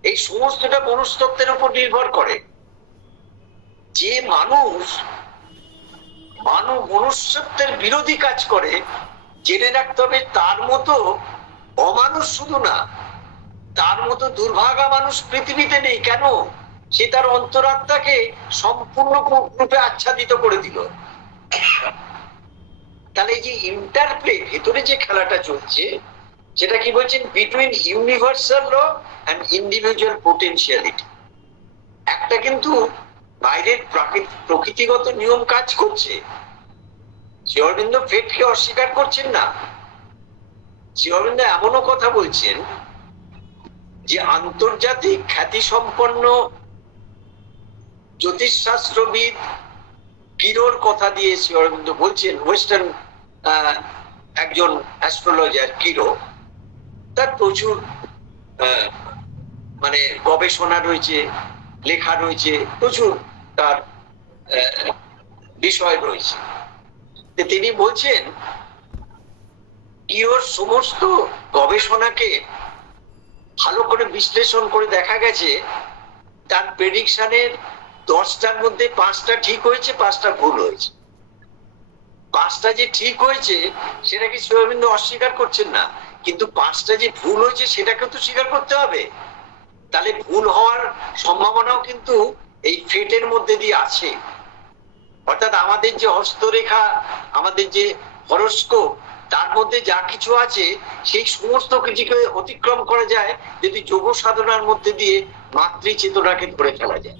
এই সমস্তটা মনুষ্যত্বের উপর নির্ভর করে। যে মানুষ মনুষ্যত্বের বিরোধী কাজ করে, জেনে রাখতে হবে তার মতো অমানুষ শুধু না, তার মতো দুর্ভাগা মানুষ পৃথিবীতে নেই। কেন? সে তার অন্তরাত্মাকে সম্পূর্ণ রূপে আচ্ছাদিত করে দিল। তাহলে এই যে ইন্টারপ্লে, ভেতরে যে খেলাটা চলছে, সেটা কি বলছেন? Between universal law and individual potentiality. একটা কিন্তু বাইরের প্রকৃতিগত নিয়ম কাজ করছে। শ্রী অরবিন্দ ফেটকে অস্বীকার করছেন না। শ্রী অরবিন্দ এমনও কথা বলছেন যে আন্তর্জাতিক খ্যাতি সম্পন্ন জ্যোতিষশাস্ত্রবিদ কিরোর কথা দিয়ে শ্রী অরবিন্দ বলছেন, ওয়েস্টার্ন একজন অ্যাস্ট্রোলজার কিরো, তার প্রচুর মানে গবেষণা রয়েছে, লেখা রয়েছে, প্রচুর তার বিষয় রয়েছে। তিনি বলছেন কিরোর সমস্ত গবেষণাকে ভালো করে বিশ্লেষণ করে দেখা গেছে তার প্রেডিকশনের 10টার মধ্যে 5টা ঠিক হয়েছে, 5টা ভুল হয়েছে। 5টা যে ঠিক হয়েছে সেটাকে শ্রী অরবিন্দ অস্বীকার করছেন না, কিন্তু 5টা যে ভুল হয়েছে সেটাকেও তো স্বীকার করতে হবে। তাহলে ভুল হওয়ার সম্ভাবনাও কিন্তু এই ফেটের মধ্যে দিয়ে আছে। অর্থাৎ আমাদের যে হস্তরেখা, আমাদের যে হরোস্কোপ, তার মধ্যে যা কিছু আছে সেই সমস্ত কিছুকে অতিক্রম করা যায় যদি যোগ সাধনার মধ্যে দিয়ে মাতৃ চেতনাকে ধরে ফেলা যায়।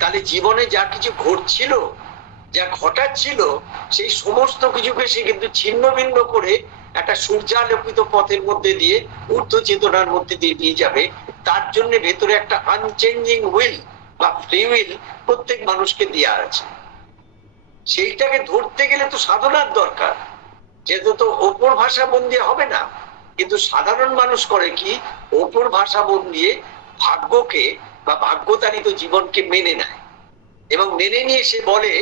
তাহলে জীবনে যা কিছু ঘটছিল, যা ঘটাচ্ছিল, সেই সমস্ত কিছুকে সে কিন্তু ছিন্ন ভিন্ন করে একটা সূর্যালোকিত পথের মধ্যে দিয়ে ঊর্ধ্ব চেতনার মধ্যে দিয়ে নিয়ে যাবে। তার জন্য ভেতরে একটা আনচেঞ্জিং উইল বা ফ্রি উইল প্রত্যেক মানুষকে দেওয়া আছে। সেইটাকে ধরতে গেলে তো সাধনার দরকার, যেহেতু তো অপর ভাষা বোন দিয়ে হবে না। কিন্তু সাধারণ মানুষ করে কি, অপর ভাষা বোন দিয়ে ভাগ্যকে বা ভাগ্যতাড়িত জীবনকে মেনে নেয় এবং মেনে নিয়ে সে বলে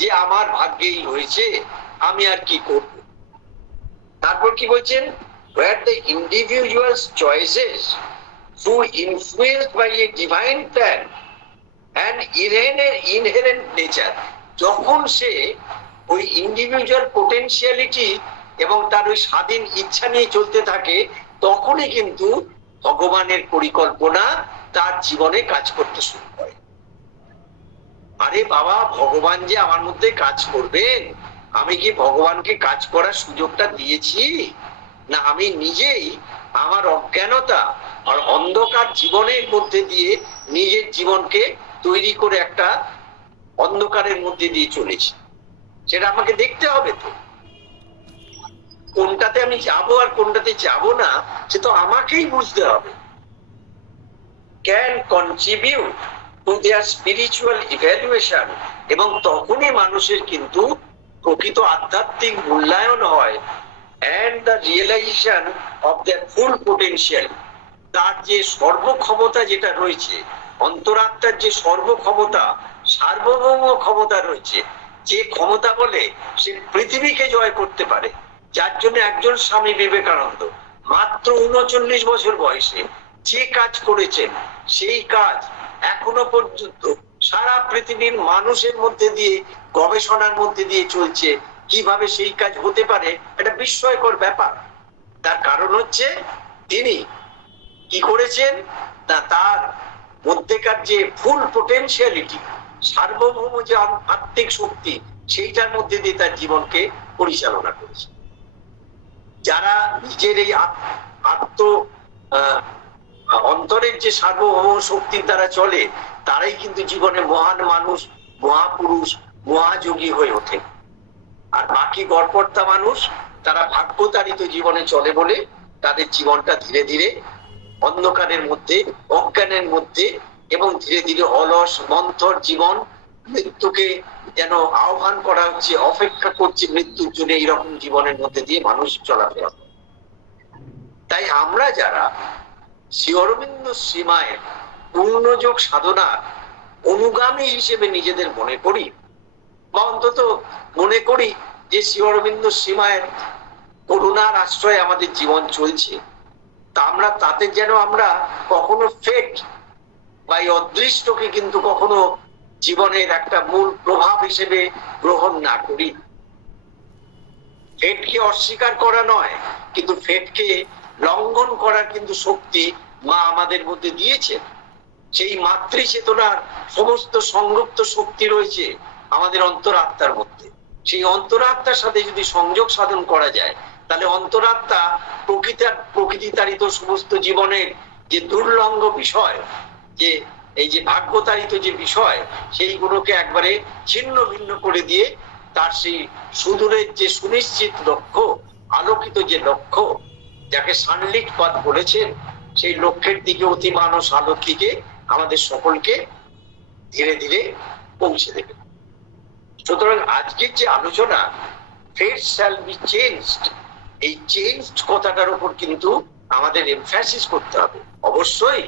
যে আমার ভাগ্যেই হয়েছে, আমি আর কি করব। তারপর কি বলছেন, where the individual's choices through influenced by a divine plan and inherent nature, যখন সে ওই ইন্ডিভিজুয়াল পোটেনশিয়ালিটি এবং তার ওই স্বাধীন ইচ্ছা নিয়ে চলতে থাকে, তখনই কিন্তু ভগবানের পরিকল্পনা তার জীবনে কাজ করতে শুরু করে। আরে বাবা, ভগবান যে আমার মধ্যে কাজ করবেন, আমি কি ভগবানকে কাজ করার সুযোগটা দিয়েছি? না আমি নিজেই আমার অজ্ঞানতা আর অন্ধকার জীবনের মধ্যে দিয়ে নিজের জীবনকে তৈরি করে একটা অন্ধকারের মধ্যে দিয়ে চলেছি? সেটা আমাকে দেখতে হবে তো, কোনটাতে আমি যাব আর কোনটাতে যাব না সে তো আমাকেই বুঝতে হবে। Can contribute to their spiritual evaluation, এবং তখনই মানুষের কিন্তু প্রকৃত আধ্যাত্মিক মূল্যায়ন হয় and the realization of their full potential, তার যে সর্বক্ষমতা যেটা রয়েছে, অন্তরাত্মার যে সর্বক্ষমতা, সার্বভৌম ক্ষমতা রয়েছে, যে ক্ষমতা বলে সে পৃথিবীকে জয় করতে পারে। যার জন্য একজন স্বামী বিবেকানন্দ মাত্র ৩৯ বছর বয়সে যে কাজ করেছেন, সেই কাজ এখনো পর্যন্ত সারা পৃথিবীর মানুষের মধ্যে দিয়ে গবেষণার মধ্যে দিয়ে চলছে। কিভাবে সেই কাজ হতে পারে, এটা বিস্ময়কর ব্যাপার। তার কারণ হচ্ছে তিনি কি করেছেন, না তার মধ্যেকার যে ফুল পোটেনশিয়ালিটি, সার্বভৌম যে আত্মিক শক্তি, সেইটার মধ্যে দিয়ে তার জীবনকে পরিচালনা করেছে। যারা নিজের এই আত্ম অন্তরের যে সার্বভৌম শক্তির দ্বারা চলে, তারাই কিন্তু জীবনে মহান মানুষ, মহাপুরুষ, মহাযোগী হয়ে ওঠে। আর বাকি গড়পড়তা মানুষ তারা ভাগ্যতাড়িত জীবনে চলে বলে তাদের জীবনটা ধীরে ধীরে অন্ধকারের মধ্যে, অজ্ঞানের মধ্যে এবং ধীরে ধীরে অলস মন্থর জীবন, মৃত্যুকে যেন আহ্বান করা হচ্ছে, অপেক্ষা করছে মৃত্যুর জন্য, এইরকম জীবনের মধ্যে দিয়ে মানুষ চলাফেরা। তাই আমরা যারা শ্রী অরবিন্দ শ্রীমায়ের পূর্ণযোগ সাধনার অনুগামী হিসেবে নিজেদের মনে করি, বা অন্তত মনে করি যে শ্রী অরবিন্দ শ্রীমায়ের করুণার আশ্রয়ে আমাদের জীবন চলছে, তা আমরা তাতে যেন আমরা কখনো ফেট বা এই অদৃষ্টকে কিন্তু কখনো জীবনের একটা মূল প্রভাব হিসেবে গ্রহণ না করি। ফেটকে অস্বীকার করা নয়, কিন্তু ফেটকে লঙ্ঘন করার কিন্তু শক্তি মা আমাদের মধ্যে দিয়েছে। সেই মাতৃ চেতনার সমস্ত সংযুক্ত শক্তি রয়েছে আমাদের অন্তরাত্মার মধ্যে। সেই অন্তরাত্মার সাথে যদি সংযোগ সাধন করা যায়, তাহলে অন্তরাত্মা প্রকৃতিতাড়িত সমস্ত জীবনের যে দুর্লঙ্ঘ বিষয়, যে এই যে ভাগ্যতাড়িত যে বিষয়, সেইগুলোকে একবারে ছিন্ন ভিন্ন করে দিয়ে তার সেই সুদূরের যে সুনিশ্চিত লক্ষ্য, আলোকিত যে লক্ষ্য, যাকে সানলিট পথ বলেছেন, সেই লক্ষ্যের দিকে অতি মানস আলোর দিকে আমাদের সকলকে ধীরে ধীরে পৌঁছে দেবে। সুতরাং আজকের যে আলোচনা, ফেট শ্যাল বি চেঞ্জড, এই চেঞ্জড কথাটার উপর কিন্তু আমাদের এমফাসিস করতে হবে। অবশ্যই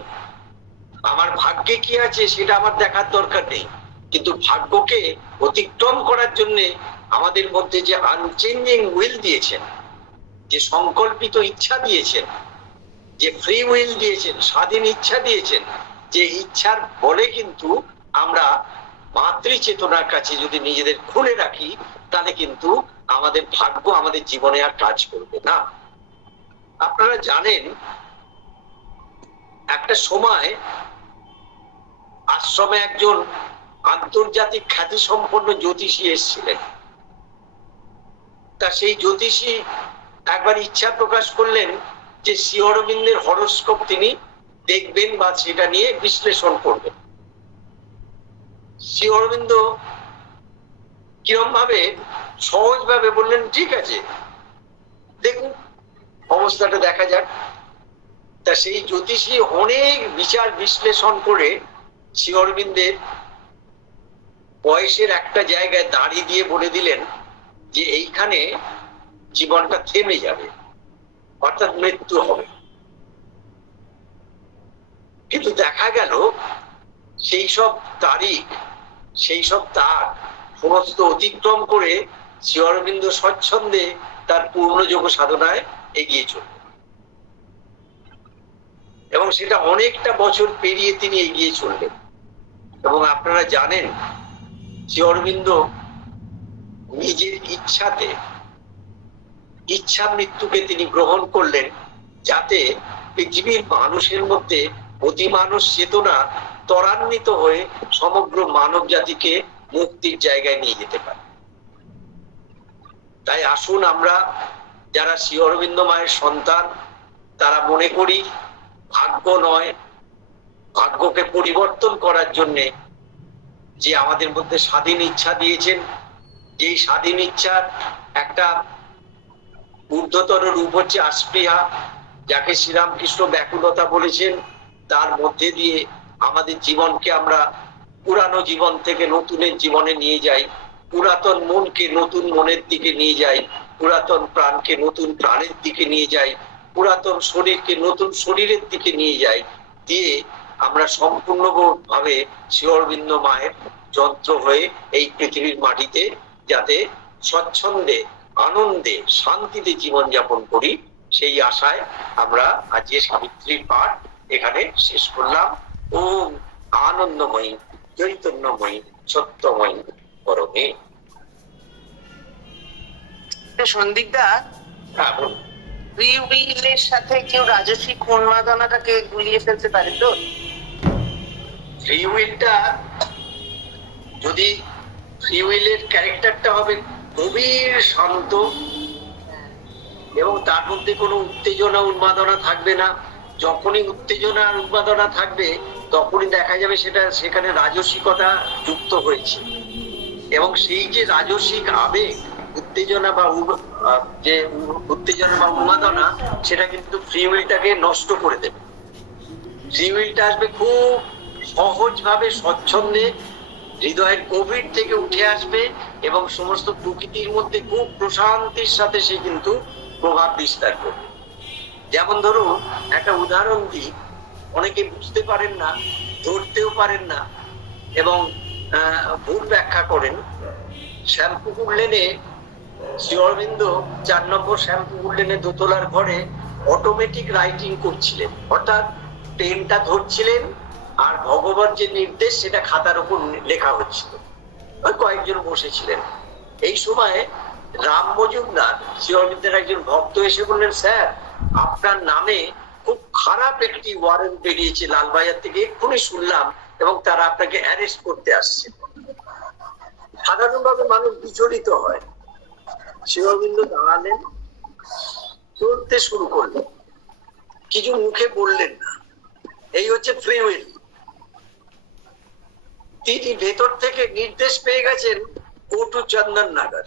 আমার ভাগ্যে কি আছে সেটা আমার দেখার দরকার নেই, কিন্তু ভাগ্যকে অতিক্রম করার জন্য আমাদের মধ্যে যে আনচেঞ্জিং উইল দিয়েছেন, যে সংকল্পিত ইচ্ছা দিয়েছেন, যে ফ্রি উইল দিয়েছেন, স্বাধীন ইচ্ছা দিয়েছেন, যে ইচ্ছার বলে কিন্তু আমরা মাতৃ চেতনার কাছে যদি নিজেদের খুলে রাখি, তাহলে কিন্তু আমাদের ভাগ্য আমাদের জীবনে আর কাজ করবে না। আপনারা জানেন একটা সময় আশ্রমে একজন আন্তর্জাতিক খ্যাতি সম্পন্ন জ্যোতিষী এসেছিলেন। তা সেই জ্যোতিষী একবার ইচ্ছা প্রকাশ করলেন যে শ্রী অরবিন্দের হরোস্কোপ তিনি দেখবেন বা সেটা নিয়ে বিশ্লেষণ করবেন। শ্রী অরবিন্দ কিরম ভাবে সহজ ভাবে বললেন, ঠিক আছে দেখুন অবস্থাটা দেখা যাক। তা সেই জ্যোতিষী অনেক বিচার বিশ্লেষণ করে শ্রী অরবিন্দের বয়সের একটা জায়গায় দাঁড়িয়ে দিয়ে বলে দিলেন যে এইখানে জীবনটা থেমে যাবে, অর্থাৎ মৃত্যু হবে। কিন্তু দেখা গেল সেই সব তারিখ, সেই সব তার সমস্ত অতিক্রম করে শ্রী অরবিন্দ স্বচ্ছন্দে তার পূর্ণযোগ সাধনায় এগিয়ে চলল, এবং সেটা অনেকটা বছর পেরিয়ে তিনি এগিয়ে চললেন। এবং আপনারা জানেন শ্রী অরবিন্দ নিজের ইচ্ছাতে ইচ্ছা মৃত্যুকে তিনি গ্রহণ করলেন, যাতে পৃথিবীর মানুষের মধ্যে অতিমানুষ চেতনা ত্বরান্বিত হয়ে সমগ্র মানব জাতিকে মুক্তির জায়গায় নিয়ে যেতে পারে। তাই আসুন আমরা যারা শ্রী অরবিন্দ মায়ের সন্তান, তারা মনে করি ভাগ্য নয়, ভাগ্যকে পরিবর্তন করার জন্য যে আমাদের মধ্যে স্বাধীন ইচ্ছা দিয়েছেন, যেই স্বাধীন ইচ্ছার একটা ঊর্ধ্বতর রূপ হচ্ছে আস্পৃহা, যাকে শ্রীরামকৃষ্ণ ব্যাকুলতা বলেছেন, তার মধ্যে দিয়ে আমাদের জীবনকে আমরা পুরানো জীবন থেকে নতুনের জীবনে নিয়ে যাই, পুরাতন মনকে নতুন মনের দিকে নিয়ে যাই, পুরাতন প্রাণকে নতুন প্রাণের দিকে নিয়ে যাই, পুরাতন শরীরকে নতুন শরীরের দিকে নিয়ে যাই, দিয়ে আমরা সম্পূর্ণভাবে শ্রী অরবিন্দ মায়ের যন্ত্র হয়ে এই পৃথিবীর মাটিতে যাতে স্বচ্ছন্দে আনন্দে শান্তিতে জীবনযাপন করি, সেই আশায় আমরা আজকে সাবিত্রীর পাঠ এখানে শেষ করলাম। ওম আনন্দময়ী চৈতন্যময়ী সত্যময়ী পরমে। সন্দীপদা, হ্যাঁ বলুন। ফ্রি উইলের সাথে কেউ রাজস্বিক উন্মাদনাটাকে গুলিয়ে ফেলতে পারে তো? ফ্রি উইলটা যদি ফ্রি উইলের ক্যারেক্টারটা হবে গভীর শান্ত, এবং তার মধ্যে কোনো উত্তেজনা উন্মাদনা থাকবে না। যখনই উত্তেজনা উন্মাদনা থাকবে তখনই দেখা যাবে সেটা সেখানে রাজসিকতা যুক্ত হয়েছে, এবং সেই যে রাজসিক আবেগ উত্তেজনা বা যে উত্তেজনা বা উন্মাদনা, সেটা কিন্তু ফ্রি উইলটাকে নষ্ট করে দেবে। ফ্রি উইলটা আসবে খুব সহজ ভাবে, স্বচ্ছন্দে, হৃদয়ের গভীর থেকে উঠে আসবে, এবং সমস্ত প্রকৃতির মধ্যে খুব প্রশান্তির সাথে সে কিন্তু প্রভাব বিস্তার করবে। যেমন ধরুন একটা উদাহরণ দিই, অনেকে বুঝতে পারেন না, ধরতেও পারেন না, এবং ভুল ব্যাখ্যা করেন। শ্যামপুকুর লেনে শ্রী অরবিন্দ 4 নম্বর শ্যামপুকুর লেনে দোতলার ঘরে অটোমেটিক রাইটিং করছিলেন, অর্থাৎ পেনটা ধরছিলেন আর ভগবান যে নির্দেশ সেটা খাতার উপর লেখা হচ্ছিল, কয়েকজন বসেছিলেন। এই সময় রাম মজুমদার শ্রী অরবিন্দের একজন ভক্ত এসে বললেন, স্যার আপনার নামে খুব খারাপ একটি ওয়ারেন্ট বেরিয়েছে লালবাজার থেকে, এক্ষুনি শুনলাম, এবং তারা আপনাকে অ্যারেস্ট করতে আসছে। সাধারণভাবে মানুষ বিচলিত হয়। শ্রী অরবিন্দ দাঁড়ালেন, চলতে শুরু করলেন, কিছু মুখে বললেন না। এই হচ্ছে ফ্রি উইল। তিনি ভেতর থেকে নির্দেশ পেয়ে গেছেন গো টু চন্দন নগর।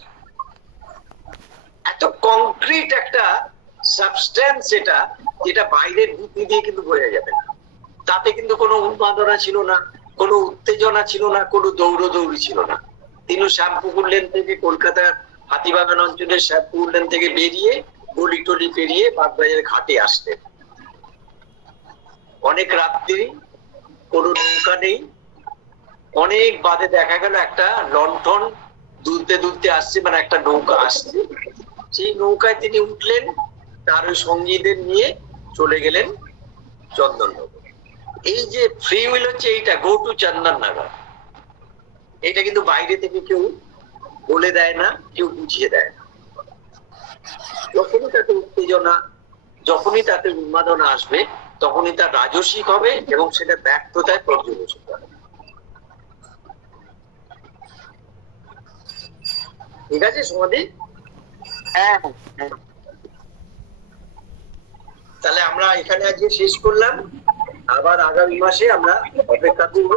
এত কংক্রিট একটা সাবস্ট্যান্স এটা, যেটা বাইরের বুদ্ধি দিয়ে কিন্তু বোঝা যাবে না। তাতে কিন্তু কোনো উন্মাদনা ছিল না, কোনো উত্তেজনা ছিল না, কোনো দৌড়দৌড়ি ছিল না। তিনি শ্যামপুকুর লেন থেকে, কলকাতার হাতিবাগান অঞ্চলের শ্যামপুকুর লেন থেকে বেরিয়ে গলি টলি পেরিয়ে বাগবাজারের ঘাটে আসতেন। অনেক রাত্রি, কোনো নৌকা নেই। অনেক বাদে দেখা গেল একটা লণ্ঠন দুলতে দুলতে আসছে, মানে একটা নৌকা আসছে। সেই নৌকায় তিনি উঠলেন, তার ওই সঙ্গীদের নিয়ে চলে গেলেন চন্দননগর। এই যে ফ্রি উইল হচ্ছে এইটা, গো টু চন্দননগর। এটা কিন্তু বাইরে থেকে কেউ বলে দেয় না, কেউ বুঝিয়ে দেয় না। যখনই তাতে উত্তেজনা, যখনই তাতে উন্মাদনা আসবে, তখনই তার রাজসিক হবে, এবং সেটা ব্যর্থতায় পর্যবেসিত হবে। ঠিক আছে সমাধি? হ্যাঁ হ্যাঁ। তাহলে আমরা এখানে আজকে শেষ করলাম, আবার আগামী মাসে আমরা অপেক্ষা করব।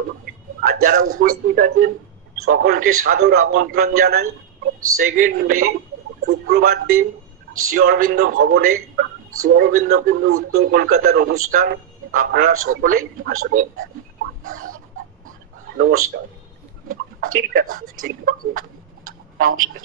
আর যারা উপস্থিত আছেন সকলকে সাদর আমন্ত্রণ জানাই 2 মে শুক্রবার দিন শ্রী অরবিন্দ ভবনে, শ্রী অরবিন্দ কেন্দ্র উত্তর কলকাতার অনুষ্ঠান। আপনারা সকলেই আসবেন। নমস্কার। ঠিক আছে, ঠিক আছে, নমস্কার।